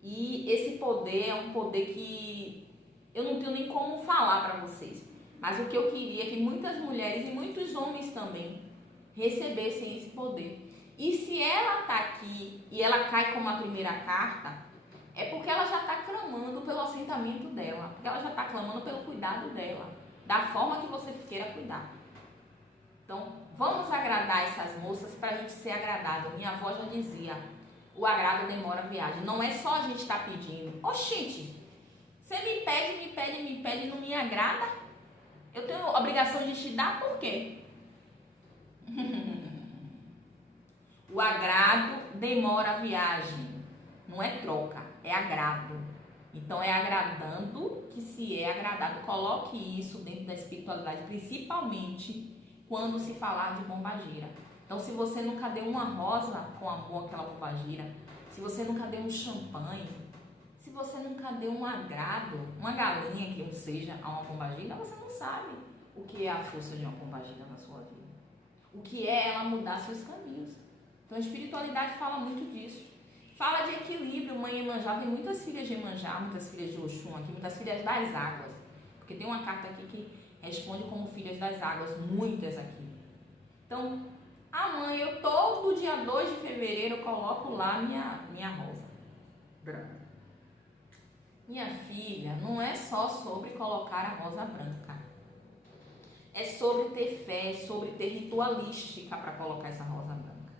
E esse poder é um poder que eu não tenho nem como falar para vocês. Mas o que eu queria é que muitas mulheres e muitos homens também recebessem esse poder. E se ela tá aqui e ela cai como a primeira carta, é porque ela já está clamando pelo assentamento dela, porque ela já está clamando pelo cuidado dela, da forma que você queira cuidar. Então, vamos agradar essas moças para a gente ser agradado. Minha avó já dizia, o agrado demora a viagem. Não é só a gente estar pedindo. Oxente, você me pede e não me agrada? Eu tenho a obrigação de te dar por quê? O agrado demora a viagem. Não é troca, é agrado. Então é agradando que se é agradado. Coloque isso dentro da espiritualidade, principalmente quando se falar de pombagira. Então se você nunca deu uma rosa com amor àquela pombagira, se você nunca deu um champanhe, se você nunca deu um agrado, uma galinha que não seja a uma pombagira, você não sabe o que é a força de uma pombagira na sua vida. O que é ela mudar seus caminhos. Então a espiritualidade fala muito disso. Fala de equilíbrio, mãe Iemanjá, tem muitas filhas de Iemanjá, muitas filhas de Oxum aqui, muitas filhas das águas. Porque tem uma carta aqui que responde como filhas das águas, muitas aqui. Então, mãe, eu todo dia 2 de fevereiro eu coloco lá minha rosa branca. Minha filha, não é só sobre colocar a rosa branca. É sobre ter fé, é sobre ter ritualística para colocar essa rosa branca.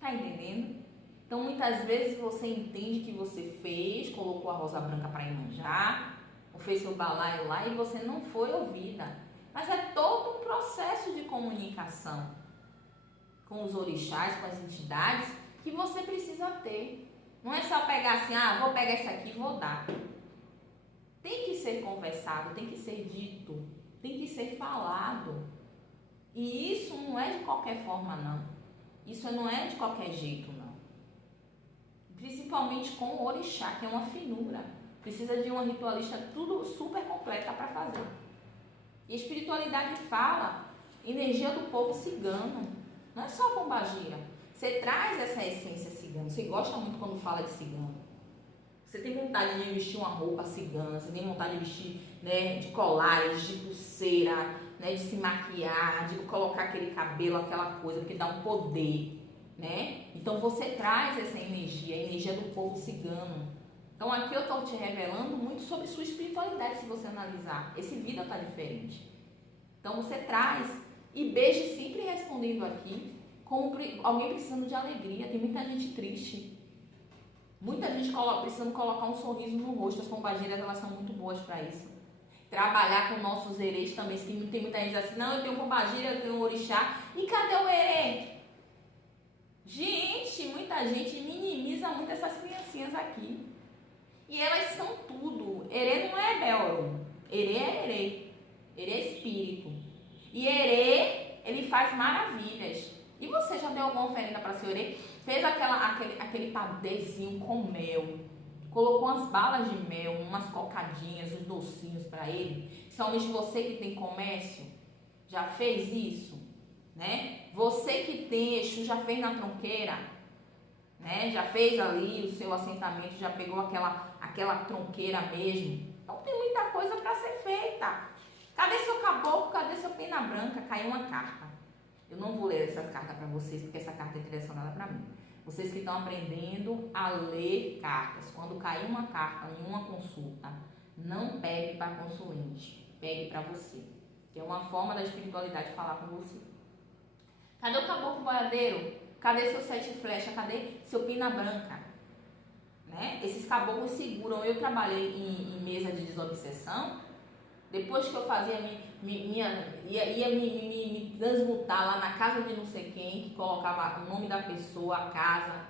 Tá entendendo? Então, muitas vezes você entende que você fez, colocou a rosa branca para Iemanjá, ou fez seu balaio lá e você não foi ouvida. Mas é todo um processo de comunicação com os orixás, com as entidades, que você precisa ter. Não é só pegar assim, vou pegar isso aqui e vou dar. Tem que ser conversado, tem que ser dito, tem que ser falado. E isso não é de qualquer forma, não. Isso não é de qualquer jeito, não. Principalmente com o orixá, que é uma finura. Precisa de uma ritualista tudo super completa para fazer. E a espiritualidade fala energia do povo cigano. Não é só pombagira. Você traz essa essência cigana. Você gosta muito quando fala de cigano. Você tem vontade de vestir uma roupa cigana. Você tem vontade de vestir, né, de colares, de pulseira, né, de se maquiar, de colocar aquele cabelo, aquela coisa, porque dá um poder, né? Então você traz essa energia, a energia do povo cigano. Então aqui eu estou te revelando muito sobre sua espiritualidade, se você analisar. Esse vida está diferente. Então você traz e beije sempre respondendo aqui como alguém precisando de alegria. Tem muita gente triste. Muita gente precisando colocar um sorriso no rosto. As pombagiras, elas são muito boas para isso. Trabalhar com nossos herês também. Tem muita gente assim, não, eu tenho pombagira, eu tenho um orixá. E cadê o herê? Gente, muita gente minimiza muito essas criancinhas aqui. E elas são tudo. Herê não é Belro. Herê é herê. Herê é espírito. E herê, ele faz maravilhas. E você já deu alguma oferenda para seu herê? Fez aquele padezinho com mel. Colocou umas balas de mel, umas cocadinhas, uns docinhos para ele. Principalmente você que tem comércio, já fez isso? Né? Você que tem Exu, já fez na tronqueira? Né? Já fez ali o seu assentamento, já pegou aquela tronqueira mesmo? Então tem muita coisa para ser feita. Cadê seu caboclo? Cadê seu pena branca? Caiu uma carta. Eu não vou ler essa carta para vocês, porque essa carta é direcionada para mim. Vocês que estão aprendendo a ler cartas. Quando cair uma carta em uma consulta, não pegue para consulente, pegue para você. Que é uma forma da espiritualidade falar com você. Cadê o caboclo boiadeiro? Cadê seu sete flecha? Cadê seu pina branca? Né? Esses caboclos seguram. Eu trabalhei em mesa de desobsessão. Depois que eu fazia ia me transmutar lá na casa de não sei quem, que colocava o nome da pessoa, a casa,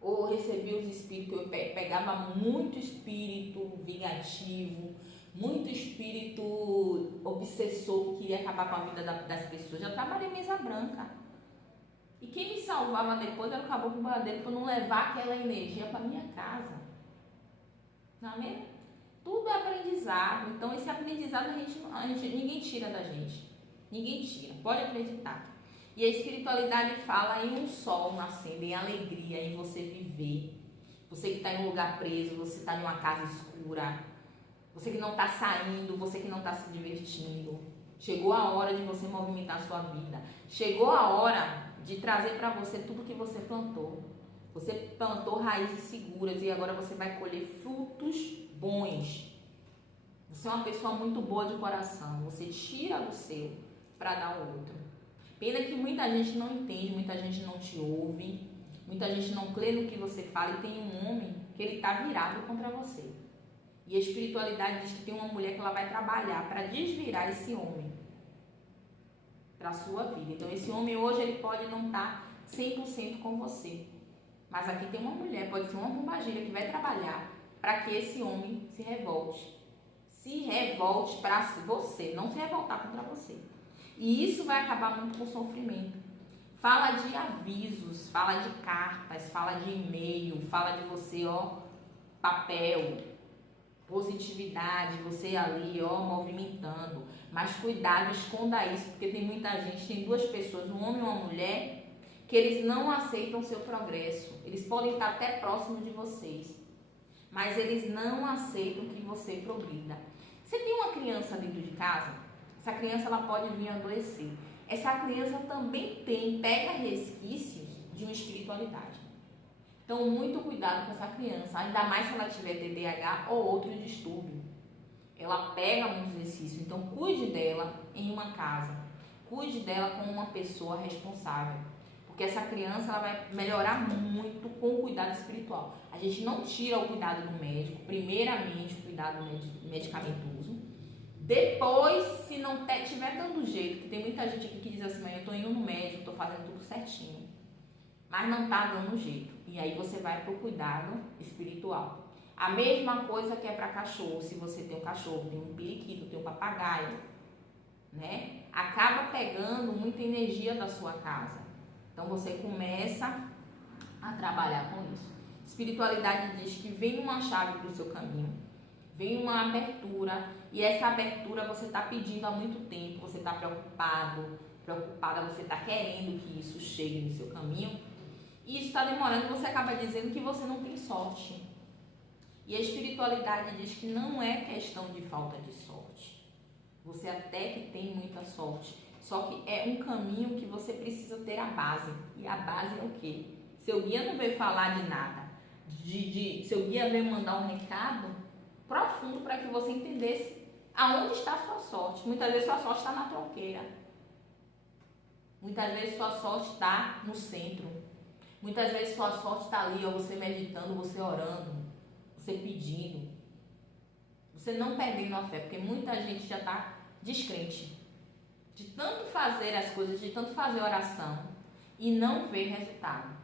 ou recebia os espíritos, eu pegava muito espírito vingativo, muito espírito obsessor que queria acabar com a vida das pessoas. Já trabalhei em mesa branca. E quem me salvava depois era o caboclo boiadeiro, para não levar aquela energia para minha casa. Não é mesmo? Tudo é aprendizado. Então esse aprendizado ninguém tira da gente. Ninguém tira, pode acreditar. E a espiritualidade fala em um sol nascendo, em alegria, em você viver. Você que está em um lugar preso, você está em uma casa escura, você que não está saindo, você que não está se divertindo. Chegou a hora de você movimentar a sua vida. Chegou a hora de trazer para você tudo que você plantou. Você plantou raízes seguras e agora você vai colher frutos bons. Você é uma pessoa muito boa de coração. Você tira do seu para dar ao outro. Pena que muita gente não entende, muita gente não te ouve, muita gente não crê no que você fala e tem um homem que ele está virado contra você. E a espiritualidade diz que tem uma mulher que ela vai trabalhar para desvirar esse homem para a sua vida. Então esse homem hoje ele pode não estar 100% com você. Mas aqui tem uma mulher, pode ser uma pombagira que vai trabalhar para que esse homem se revolte. Se revolte para você, não se revoltar contra você. E isso vai acabar muito com sofrimento. Fala de avisos, fala de cartas, fala de e-mail, fala de você, papel, positividade, você ali, movimentando. Mas cuidado, esconda isso, porque tem muita gente, tem duas pessoas, um homem e uma mulher, que eles não aceitam o seu progresso. Eles podem estar até próximos de vocês, mas eles não aceitam que você progrida. Você tem uma criança dentro de casa, essa criança ela pode vir a adoecer. Essa criança também pega resquícios de uma espiritualidade. Então, muito cuidado com essa criança, ainda mais se ela tiver TDAH ou outro distúrbio. Ela pega muitos resquícios, então cuide dela em uma casa. Cuide dela como uma pessoa responsável. Porque essa criança ela vai melhorar muito com o cuidado espiritual. A gente não tira o cuidado do médico, primeiramente o cuidado medicamentoso. Depois, se não estiver dando jeito, que tem muita gente aqui que diz assim, eu estou indo no médico, estou fazendo tudo certinho, mas não está dando jeito. E aí você vai para o cuidado espiritual. A mesma coisa que é para cachorro. Se você tem um cachorro, tem um periquito, tem um papagaio, né? Acaba pegando muita energia da sua casa. Então você começa a trabalhar com isso. Espiritualidade diz que vem uma chave para o seu caminho, vem uma abertura, e essa abertura você está pedindo há muito tempo, você está preocupada, você está querendo que isso chegue no seu caminho, e isso está demorando e você acaba dizendo que você não tem sorte. E a espiritualidade diz que não é questão de falta de sorte. Você até que tem muita sorte. Só que é um caminho que você precisa ter a base. E a base é o quê? Seu guia não veio falar de nada. Seu guia veio mandar um recado profundo para que você entendesse aonde está a sua sorte. Muitas vezes sua sorte está na tronqueira. Muitas vezes sua sorte está no centro. Muitas vezes sua sorte está ali, você meditando, você orando, você pedindo. Você não perdendo a fé, porque muita gente já está descrente. De tanto fazer as coisas, de tanto fazer oração e não ver resultado.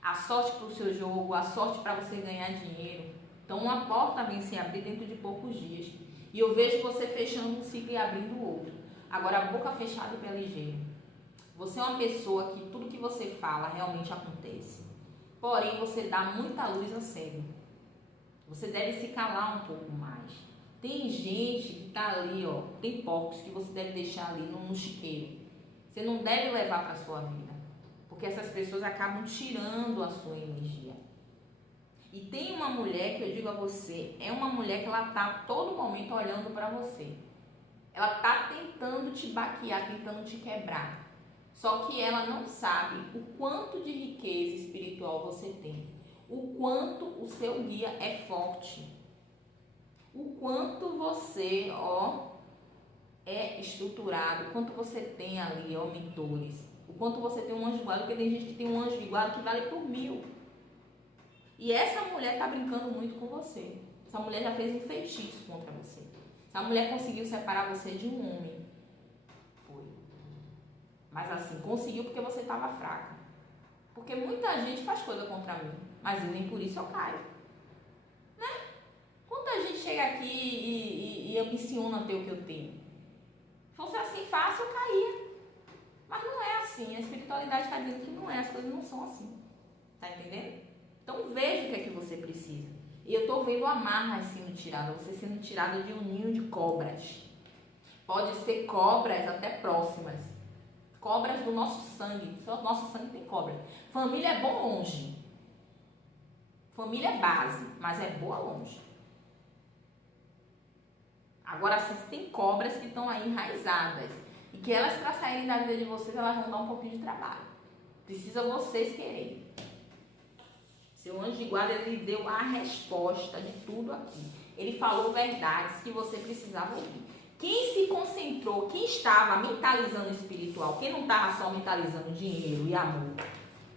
A sorte para o seu jogo, a sorte para você ganhar dinheiro. Então uma porta vem se abrir dentro de poucos dias. E eu vejo você fechando um ciclo e abrindo outro. Agora a boca fechada e pé ligeiro. Você é uma pessoa que tudo que você fala realmente acontece. Porém você dá muita luz a cego. Você deve se calar um pouco mais. Tem gente que está ali, tem porcos que você deve deixar ali no chiqueiro. Você não deve levar para a sua vida, porque essas pessoas acabam tirando a sua energia. E tem uma mulher que eu digo a você, é uma mulher que ela está a todo momento olhando para você. Ela está tentando te baquear, tentando te quebrar. Só que ela não sabe o quanto de riqueza espiritual você tem, o quanto o seu guia é forte, o quanto você, é estruturado, o quanto você tem ali, mentores, o quanto você tem um anjo de guarda, porque tem gente que tem um anjo de guarda que vale por 1000. E essa mulher tá brincando muito com você. Essa mulher já fez um feitiço contra você. Essa mulher conseguiu separar você de um homem. Foi. Mas assim, conseguiu porque você estava fraca. Porque muita gente faz coisa contra mim, mas nem por isso eu caio. Né? Quanta gente chega aqui e ambiciona ter o que eu tenho. Se fosse assim fácil, eu caía. Mas não é assim. A espiritualidade está dizendo que não é. As coisas não são assim. Tá entendendo? Então veja o que é que você precisa. E eu estou vendo amarras sendo tiradas. Você sendo tirada de um ninho de cobras. Pode ser cobras até próximas. Cobras do nosso sangue. Nosso sangue tem cobra. Família é bom longe. Família é base, mas é boa longe. Agora, se tem cobras que estão aí enraizadas e que elas, para saírem da vida de vocês, elas vão dar um pouquinho de trabalho. Precisa vocês quererem. Seu anjo de guarda, ele deu a resposta de tudo aqui. Ele falou verdades que você precisava ouvir. Quem se concentrou, quem estava mentalizando o espiritual, quem não estava só mentalizando dinheiro e amor.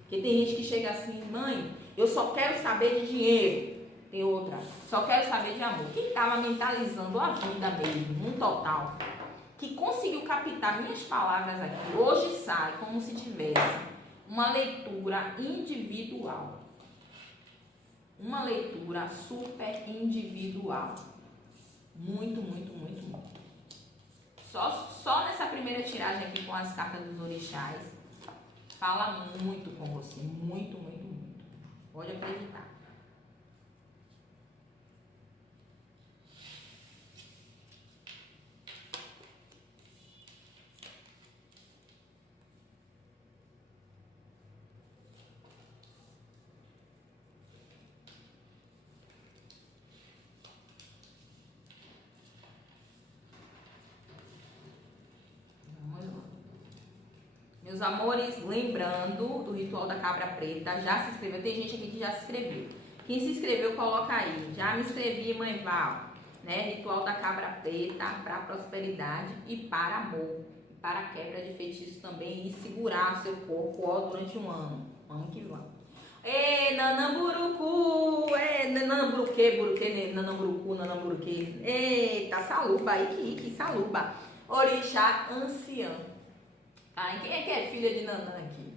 Porque tem gente que chega assim, mãe, eu só quero saber de dinheiro. Tem outra, só quero saber de amor. Quem estava mentalizando a vida mesmo, no total, que conseguiu captar minhas palavras aqui, hoje sai como se tivesse uma leitura individual. Uma leitura super individual. Muito, muito, muito, muito. Só nessa primeira tiragem aqui com as cartas dos orixás, fala muito com você. Muito, muito, muito. Pode acreditar. Meus amores, lembrando do ritual da cabra preta, já se inscreveu? Tem gente aqui que já se inscreveu. Quem se inscreveu, coloca aí. Já me inscrevi, mãe Val. Né? Ritual da cabra preta para prosperidade e para amor. Para quebra de feitiço também e segurar seu corpo durante um ano. Vamos que vamos. Ê, nanamburucu! Ê, nanamburuque, nanamburuque. Eita, saluba aí, que saluba. Orixá ancião. Quem é que é filha de Nanã aqui?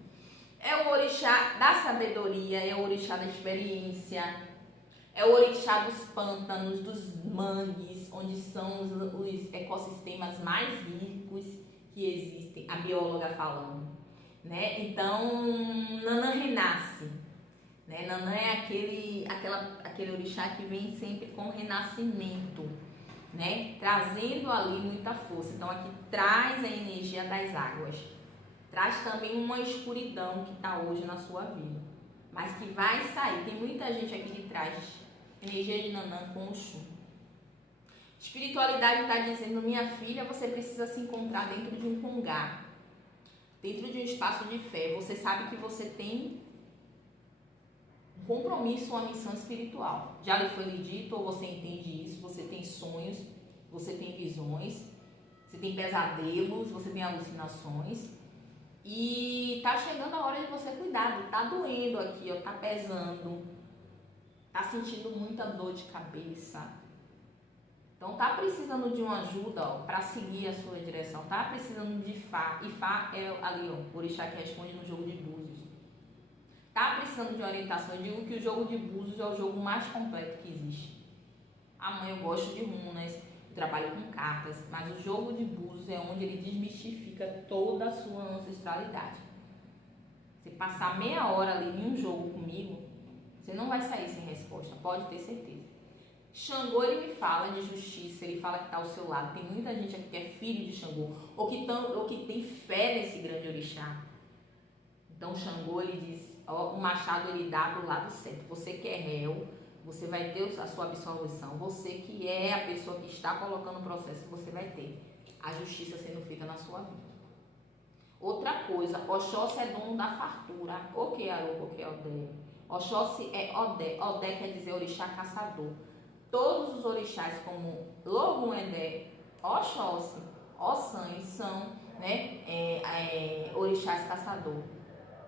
É o orixá da sabedoria, é o orixá da experiência, é o orixá dos pântanos, dos mangues, onde são os ecossistemas mais ricos que existem, a bióloga falando, né? Então, Nanã renasce, né? Nanã é aquele orixá que vem sempre com renascimento, né? Trazendo ali muita força. Então aqui traz a energia das águas, traz também uma escuridão que está hoje na sua vida, mas que vai sair. Tem muita gente aqui que traz energia de Nanã com o Xum. Espiritualidade está dizendo, minha filha, você precisa se encontrar dentro de um congá, dentro de um espaço de fé. Você sabe que você tem um compromisso, uma missão espiritual. Já lhe foi dito, ou você entende isso, você tem sonhos, você tem visões, você tem pesadelos, você tem alucinações. E tá chegando a hora de você cuidar. Tá doendo aqui, tá pesando, tá sentindo muita dor de cabeça. Então tá precisando de uma ajuda, para seguir a sua direção. Tá precisando de Fá. E Fá é ali, o orixá que responde no jogo de búzios. Tá precisando de orientação. Eu digo que o jogo de búzios é o jogo mais completo que existe. Mãe, eu gosto de runas, eu trabalho com cartas, mas o jogo de búzios é onde ele desmistifica toda a sua ancestralidade. Se passar meia hora ali em um jogo comigo, você não vai sair sem resposta, pode ter certeza. Xangô, ele me fala de justiça, ele fala que está ao seu lado. Tem muita gente aqui que é filho de Xangô, ou que tem fé nesse grande orixá. Então Xangô, ele diz, o machado ele dá do lado certo. Você que é réu, você vai ter a sua absolvição. Você que é a pessoa que está colocando o processo, você vai ter a justiça sendo feita na sua vida. Outra coisa, Oxóssi é dono da fartura. O que, Aruba, o que é Odé? Oxóssi é Odé. Odé quer dizer orixá caçador. Todos os orixás, como Logum-Edé, Oxóssi, Ossan, são, né, orixás caçador.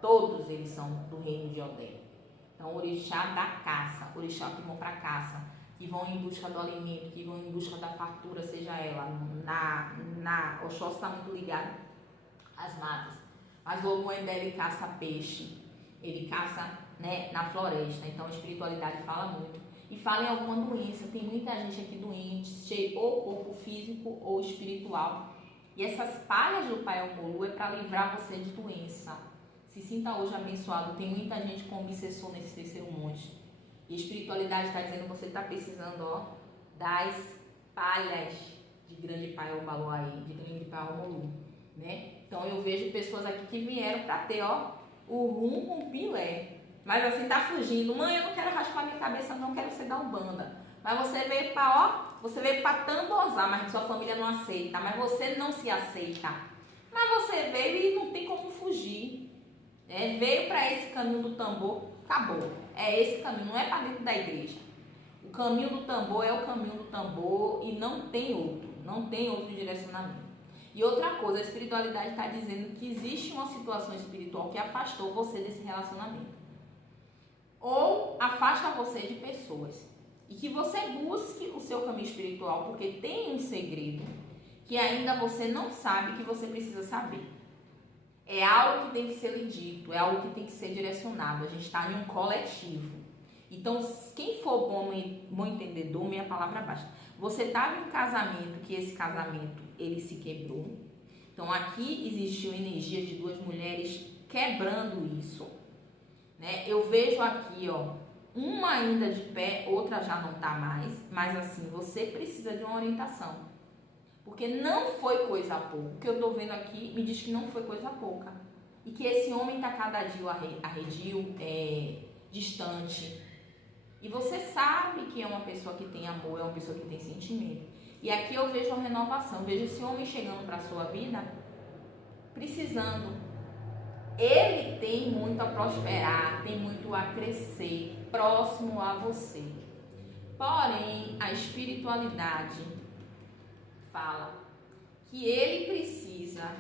Todos eles são do reino de Odé. Então, orixá da caça, orixá que vão para a caça, que vão em busca do alimento, que vão em busca da fartura, seja ela Oxóssi está muito ligado às matas. Mas Logum-Edé, ele caça peixe, ele caça, né, na floresta. Então, a espiritualidade fala muito. E fala em alguma doença. Tem muita gente aqui doente, cheio ou corpo físico ou espiritual. E essas palhas do Pai Omolu é para livrar você de doença. Se sinta hoje abençoado. Tem muita gente com obsessor nesse terceiro monte. E a espiritualidade está dizendo que você está precisando, ó, das palhas de grande Pai Omolu aí, de grande Pai Omolu, né? Então eu vejo pessoas aqui que vieram para ter, ó, o rum com pilé. Mas assim, tá fugindo. Mãe, eu não quero raspar minha cabeça, não quero ser da Umbanda. Mas você veio para, ó, você veio para tambozar, mas sua família não aceita. Mas você não se aceita. Mas você veio e não tem como fugir. Veio para esse caminho do tambor, acabou. É esse caminho, não é para dentro da igreja. O caminho do tambor é o caminho do tambor e não tem outro. Não tem outro direcionamento. E outra coisa, a espiritualidade está dizendo que existe uma situação espiritual que afastou você desse relacionamento. Ou afasta você de pessoas. E que você busque o seu caminho espiritual, porque tem um segredo que ainda você não sabe, que você precisa saber. É algo que tem que ser lhe dito, é algo que tem que ser direcionado. A gente está em um coletivo. Então, quem for bom entendedor, minha palavra basta. Você estava em um casamento, que esse casamento, ele se quebrou. Então, aqui existiu energia de duas mulheres quebrando isso. Né? Eu vejo aqui, ó, uma ainda de pé, outra já não tá mais, mas assim, você precisa de uma orientação, porque não foi coisa pouca. O que eu tô vendo aqui me diz que não foi coisa pouca, e que esse homem tá cada dia arredio, distante, e você sabe que é uma pessoa que tem amor, é uma pessoa que tem sentimento. E aqui eu vejo uma renovação, vejo esse homem chegando para sua vida, precisando. Ele tem muito a prosperar, tem muito a crescer, próximo a você. Porém, a espiritualidade fala que ele precisa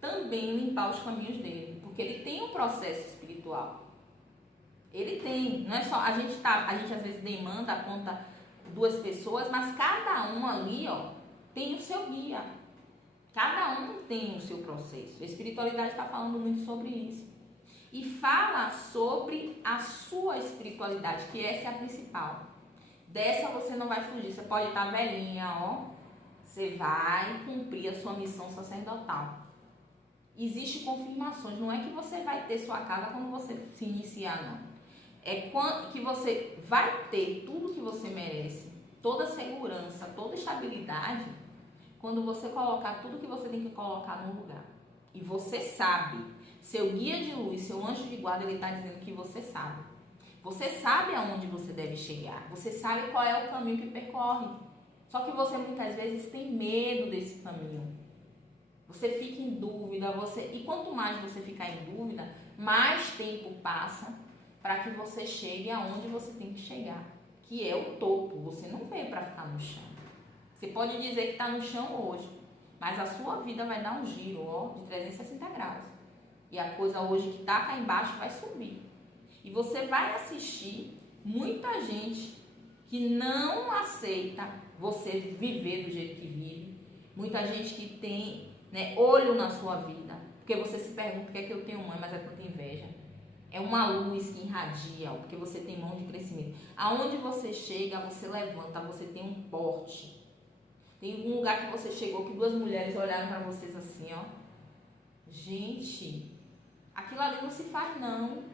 também limpar os caminhos dele, porque ele tem um processo espiritual. Ele tem, não é só, a gente às vezes demanda, aponta duas pessoas, mas cada um ali, ó, tem o seu guia. Cada um tem o seu processo. A espiritualidade está falando muito sobre isso. E fala sobre a sua espiritualidade, que essa é a principal. Dessa você não vai fugir. Você pode estar velhinha, ó. Você vai cumprir a sua missão sacerdotal. Existem confirmações. Não é que você vai ter sua casa quando você se iniciar, não. É quando que você vai ter tudo que você merece. Toda segurança, toda estabilidade, quando você colocar tudo que você tem que colocar no lugar. E você sabe, seu guia de luz, seu anjo de guarda, ele está dizendo que você sabe. Você sabe aonde você deve chegar. Você sabe qual é o caminho que percorre. Só que você muitas vezes tem medo desse caminho. Você fica em dúvida. E quanto mais você ficar em dúvida, mais tempo passa para que você chegue aonde você tem que chegar. Que é o topo. Você não veio para ficar no chão. Você pode dizer que está no chão hoje, mas a sua vida vai dar um giro, ó, de 360 graus. E a coisa hoje que está cá embaixo vai subir. E você vai assistir muita gente que não aceita você viver do jeito que vive. Muita gente que tem, né, olho na sua vida. Porque você se pergunta o que é que eu tenho, mãe, mas é tanta inveja. É uma luz que irradia, ó, porque você tem mão de crescimento. Aonde você chega, você levanta, você tem um porte. Tem um lugar que você chegou que duas mulheres olharam para vocês assim, ó. Gente, aquilo ali não se faz não.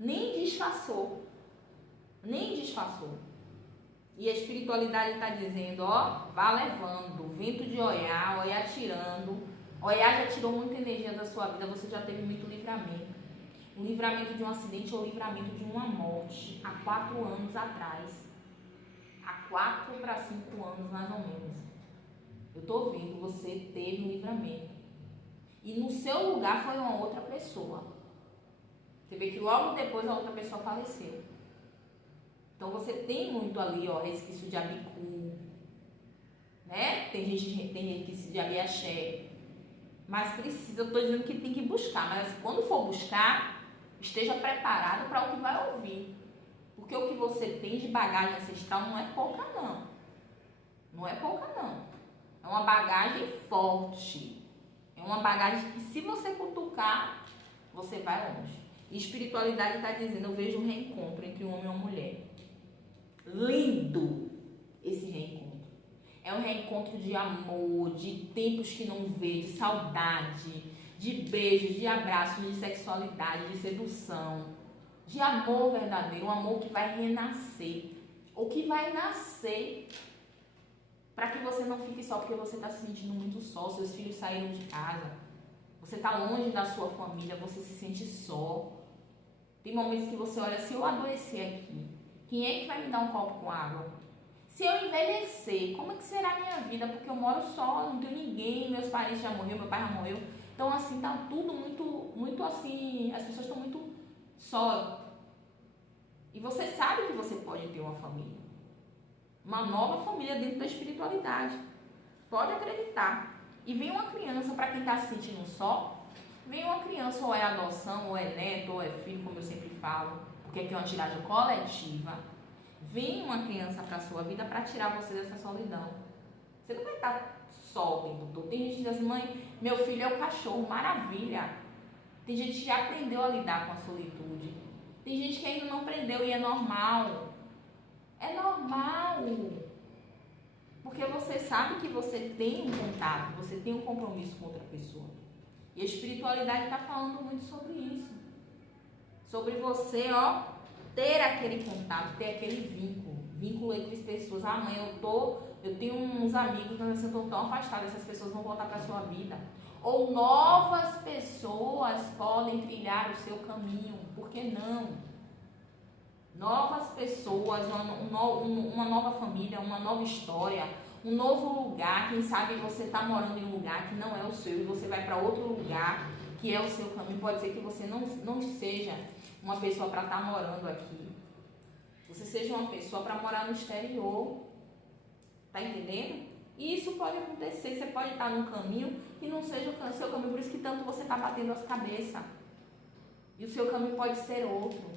Nem disfarçou. Nem disfarçou. E a espiritualidade está dizendo, ó, vá levando. Vento de Oiá tirando. Oiá já tirou muita energia da sua vida, você já teve muito livramento. Um livramento de um acidente ou um livramento de uma morte há 4 anos atrás. Há 4 para 5 anos mais ou menos. Eu estou vendo, você teve um livramento. e no seu lugar foi uma outra pessoa. Você vê que logo depois a outra pessoa faleceu. Então você tem muito ali, ó, resquício de Abicu, né? Tem gente que tem resquício de Abiaxé. Mas precisa, eu estou dizendo que tem que buscar. Mas quando for buscar, esteja preparado para o que vai ouvir. Porque o que você tem de bagagem ancestral não é pouca, não. Não é pouca, não. É uma bagagem forte. É uma bagagem que, se você cutucar, você vai longe. E espiritualidade está dizendo, eu vejo um reencontro entre um homem e uma mulher. Lindo esse reencontro. É um reencontro de amor, de tempos que não vê, de saudade, de beijos, de abraços, de sexualidade, de sedução, de amor verdadeiro, um amor que vai renascer, ou que vai nascer, para que você não fique só porque você está se sentindo muito só, seus filhos saíram de casa, você está longe da sua família, você se sente só. Tem momentos que você olha, se eu adoecer aqui, quem é que vai me dar um copo com água? Se eu envelhecer, como é que será a minha vida? Porque eu moro só, não tenho ninguém, meus parentes já morreram, meu pai já morreu. Então, assim, tá tudo muito assim, as pessoas estão muito só. E você sabe que você pode ter uma família. Uma nova família dentro da espiritualidade. Pode acreditar. E vem uma criança, para quem está se sentindo só, vem uma criança, ou é adoção, ou é neto, ou é filho, como eu sempre falo, porque aqui é uma tiragem coletiva. Vem uma criança para a sua vida para tirar você dessa solidão. Você não vai estar só o tempo todo. Tem gente que diz assim, mãe, meu filho é o cachorro, maravilha. Tem gente que já aprendeu a lidar com a solitude. Tem gente que ainda não aprendeu e é normal. É normal. Porque você sabe que você tem um contato, você tem um compromisso com outra pessoa. E a espiritualidade está falando muito sobre isso. Sobre você, ó, ter aquele contato, ter aquele vínculo entre as pessoas. Ah, mãe, eu tenho uns amigos, mas assim, eu estou tão afastada, essas pessoas vão voltar para a sua vida. Ou novas pessoas podem trilhar o seu caminho, por que não? Novas pessoas, uma nova família, uma nova história, um novo lugar. Quem sabe você está morando em um lugar que não é o seu e você vai para outro lugar que é o seu caminho. Pode ser que você não seja uma pessoa para estar morando aqui. Você seja uma pessoa para morar no exterior. Tá entendendo? E isso pode acontecer. Você pode estar num caminho que não seja o seu caminho. Por isso que tanto você está batendo as cabeças. E o seu caminho pode ser outro.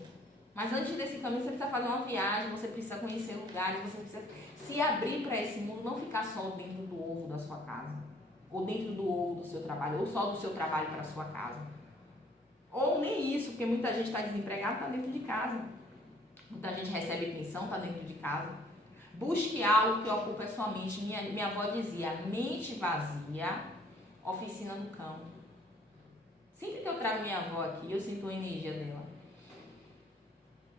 Mas antes desse caminho você precisa fazer uma viagem, você precisa conhecer lugares, você precisa se abrir para esse mundo, não ficar só dentro do ovo da sua casa. Ou dentro do ovo do seu trabalho, ou só do seu trabalho para a sua casa. Ou nem isso, porque muita gente está desempregada, está dentro de casa. Muita gente recebe pensão, está dentro de casa. Busque algo que ocupe a sua mente. Minha avó dizia, mente vazia, oficina do cão. Sempre que eu trago minha avó aqui, eu sinto a energia dela.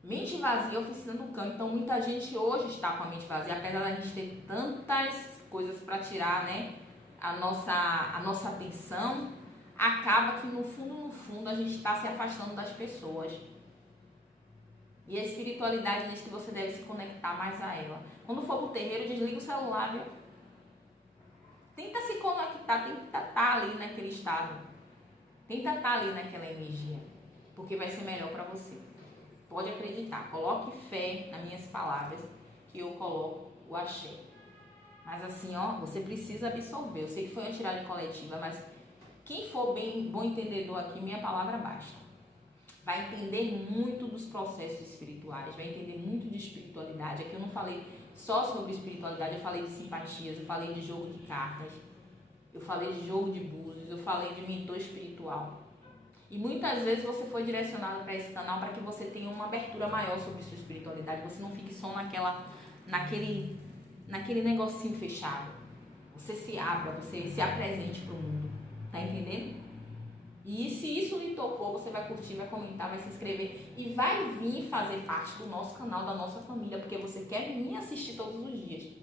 Mente vazia, oficina do cão. Então, muita gente hoje está com a mente vazia, apesar da gente ter tantas coisas para tirar, né, a nossa atenção, acaba que no fundo, a gente está se afastando das pessoas. E a espiritualidade diz que você deve se conectar mais a ela. Quando for pro terreiro, desliga o celular, viu? Tenta se conectar, tenta estar ali naquele estado. Tenta estar ali naquela energia. Porque vai ser melhor para você. Pode acreditar. Coloque fé nas minhas palavras, que eu coloco o axé. Mas assim, ó, você precisa absorver. Eu sei que foi uma tiragem coletiva, mas quem for bem bom entendedor aqui, minha palavra basta. Vai entender muito dos processos espirituais, vai entender muito de espiritualidade. Aqui eu não falei só sobre espiritualidade, eu falei de simpatias, eu falei de jogo de cartas, eu falei de jogo de búzios, eu falei de mentor espiritual. E muitas vezes você foi direcionado para esse canal para que você tenha uma abertura maior sobre sua espiritualidade, você não fique só naquele negocinho fechado. Você se abra, você se apresente para o mundo, tá entendendo? E se isso lhe tocou, você vai curtir, vai comentar, vai se inscrever e vai vir fazer parte do nosso canal, da nossa família, porque você quer vir assistir todos os dias.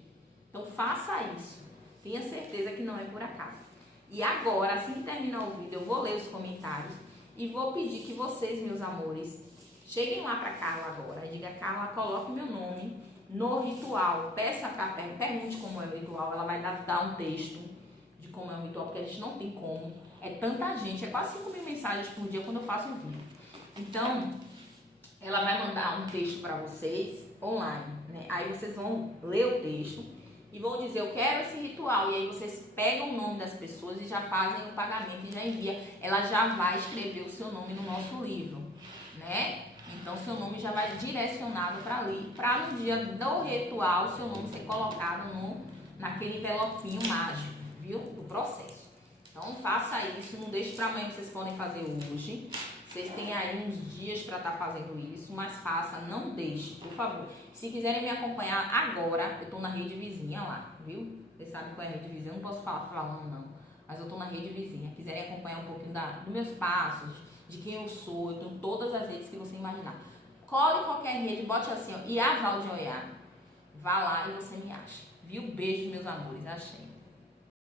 Então faça isso. Tenha certeza que não é por acaso. E agora, assim que terminar o vídeo, eu vou ler os comentários e vou pedir que vocês, meus amores, cheguem lá para Carla agora e diga, Carla, coloque meu nome no ritual. Peça para pergunte como é o ritual. Ela vai dar um texto de como é o ritual, porque a gente não tem como. É tanta gente, é quase 5.000 mensagens por dia quando eu faço um vídeo. Então, ela vai mandar um texto para vocês online, né? Aí vocês vão ler o texto e vão dizer, eu quero esse ritual. E aí vocês pegam o nome das pessoas e já fazem o pagamento e já envia. Ela já vai escrever o seu nome no nosso livro, né? Então, seu nome já vai direcionado para ali, para no dia do ritual, seu nome ser colocado naquele envelopinho mágico, viu? Do processo. Então, faça isso, não deixe para amanhã que vocês podem fazer hoje. Vocês têm aí uns dias para estar fazendo isso, mas faça, não deixe, por favor. Se quiserem me acompanhar agora, eu tô na rede vizinha lá, viu? Vocês sabem qual é a rede vizinha, eu não posso falar falando não, mas eu tô na rede vizinha. Quiserem acompanhar um pouquinho dos meus passos, de quem eu sou, eu tenho todas as redes que você imaginar. Cole qualquer rede, bote assim, ó, Iaval de Oiá. Vá lá e você me acha. Viu? Beijo, meus amores. Achei.